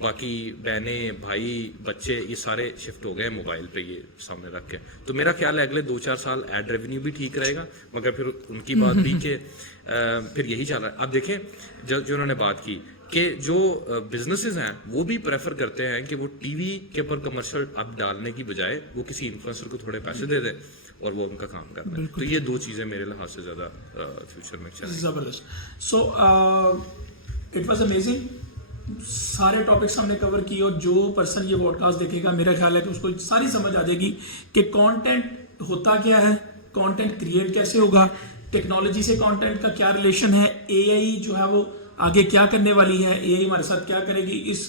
باقی بہنیں, بھائی, بچے, یہ سارے شفٹ ہو گئے موبائل پہ یہ سامنے رکھ کے. تو میرا خیال ہے اگلے 2-4 سال ایڈ ریونیو بھی ٹھیک رہے گا, مگر پھر ان کی بات بھی کہ پھر یہی چل رہا ہے. اب دیکھیں جو انہوں نے بات کی کہ جو بزنسز ہیں وہ بھی پریفر کرتے ہیں کہ وہ ٹی وی کے اوپر کمرشل اب ڈالنے کی بجائے وہ کسی انفلوئنسر کو تھوڑے پیسے دے دیں اور وہ ان کا کام کر رہے ہیں. تو یہ 2 چیزیں میرے لحاظ سے زیادہ فیوچر میں چلیں. زبردست. So it was amazing. سارے ٹاپکس ہم نے کور کیے, اور جو پرسن یہ پوڈ کاسٹ دیکھے گا میرا خیال ہے کہ اس کو ساری سمجھ آ جائے گی کہ کانٹینٹ ہوتا کیا ہے, کانٹینٹ کریٹ کیسے ہوگا, ٹیکنالوجی سے کانٹینٹ کا کیا ریلیشن ہے, اے آئی جو ہے وہ آگے کیا کرنے والی ہے, اے آئی ہمارے ساتھ کیا کرے گی, اس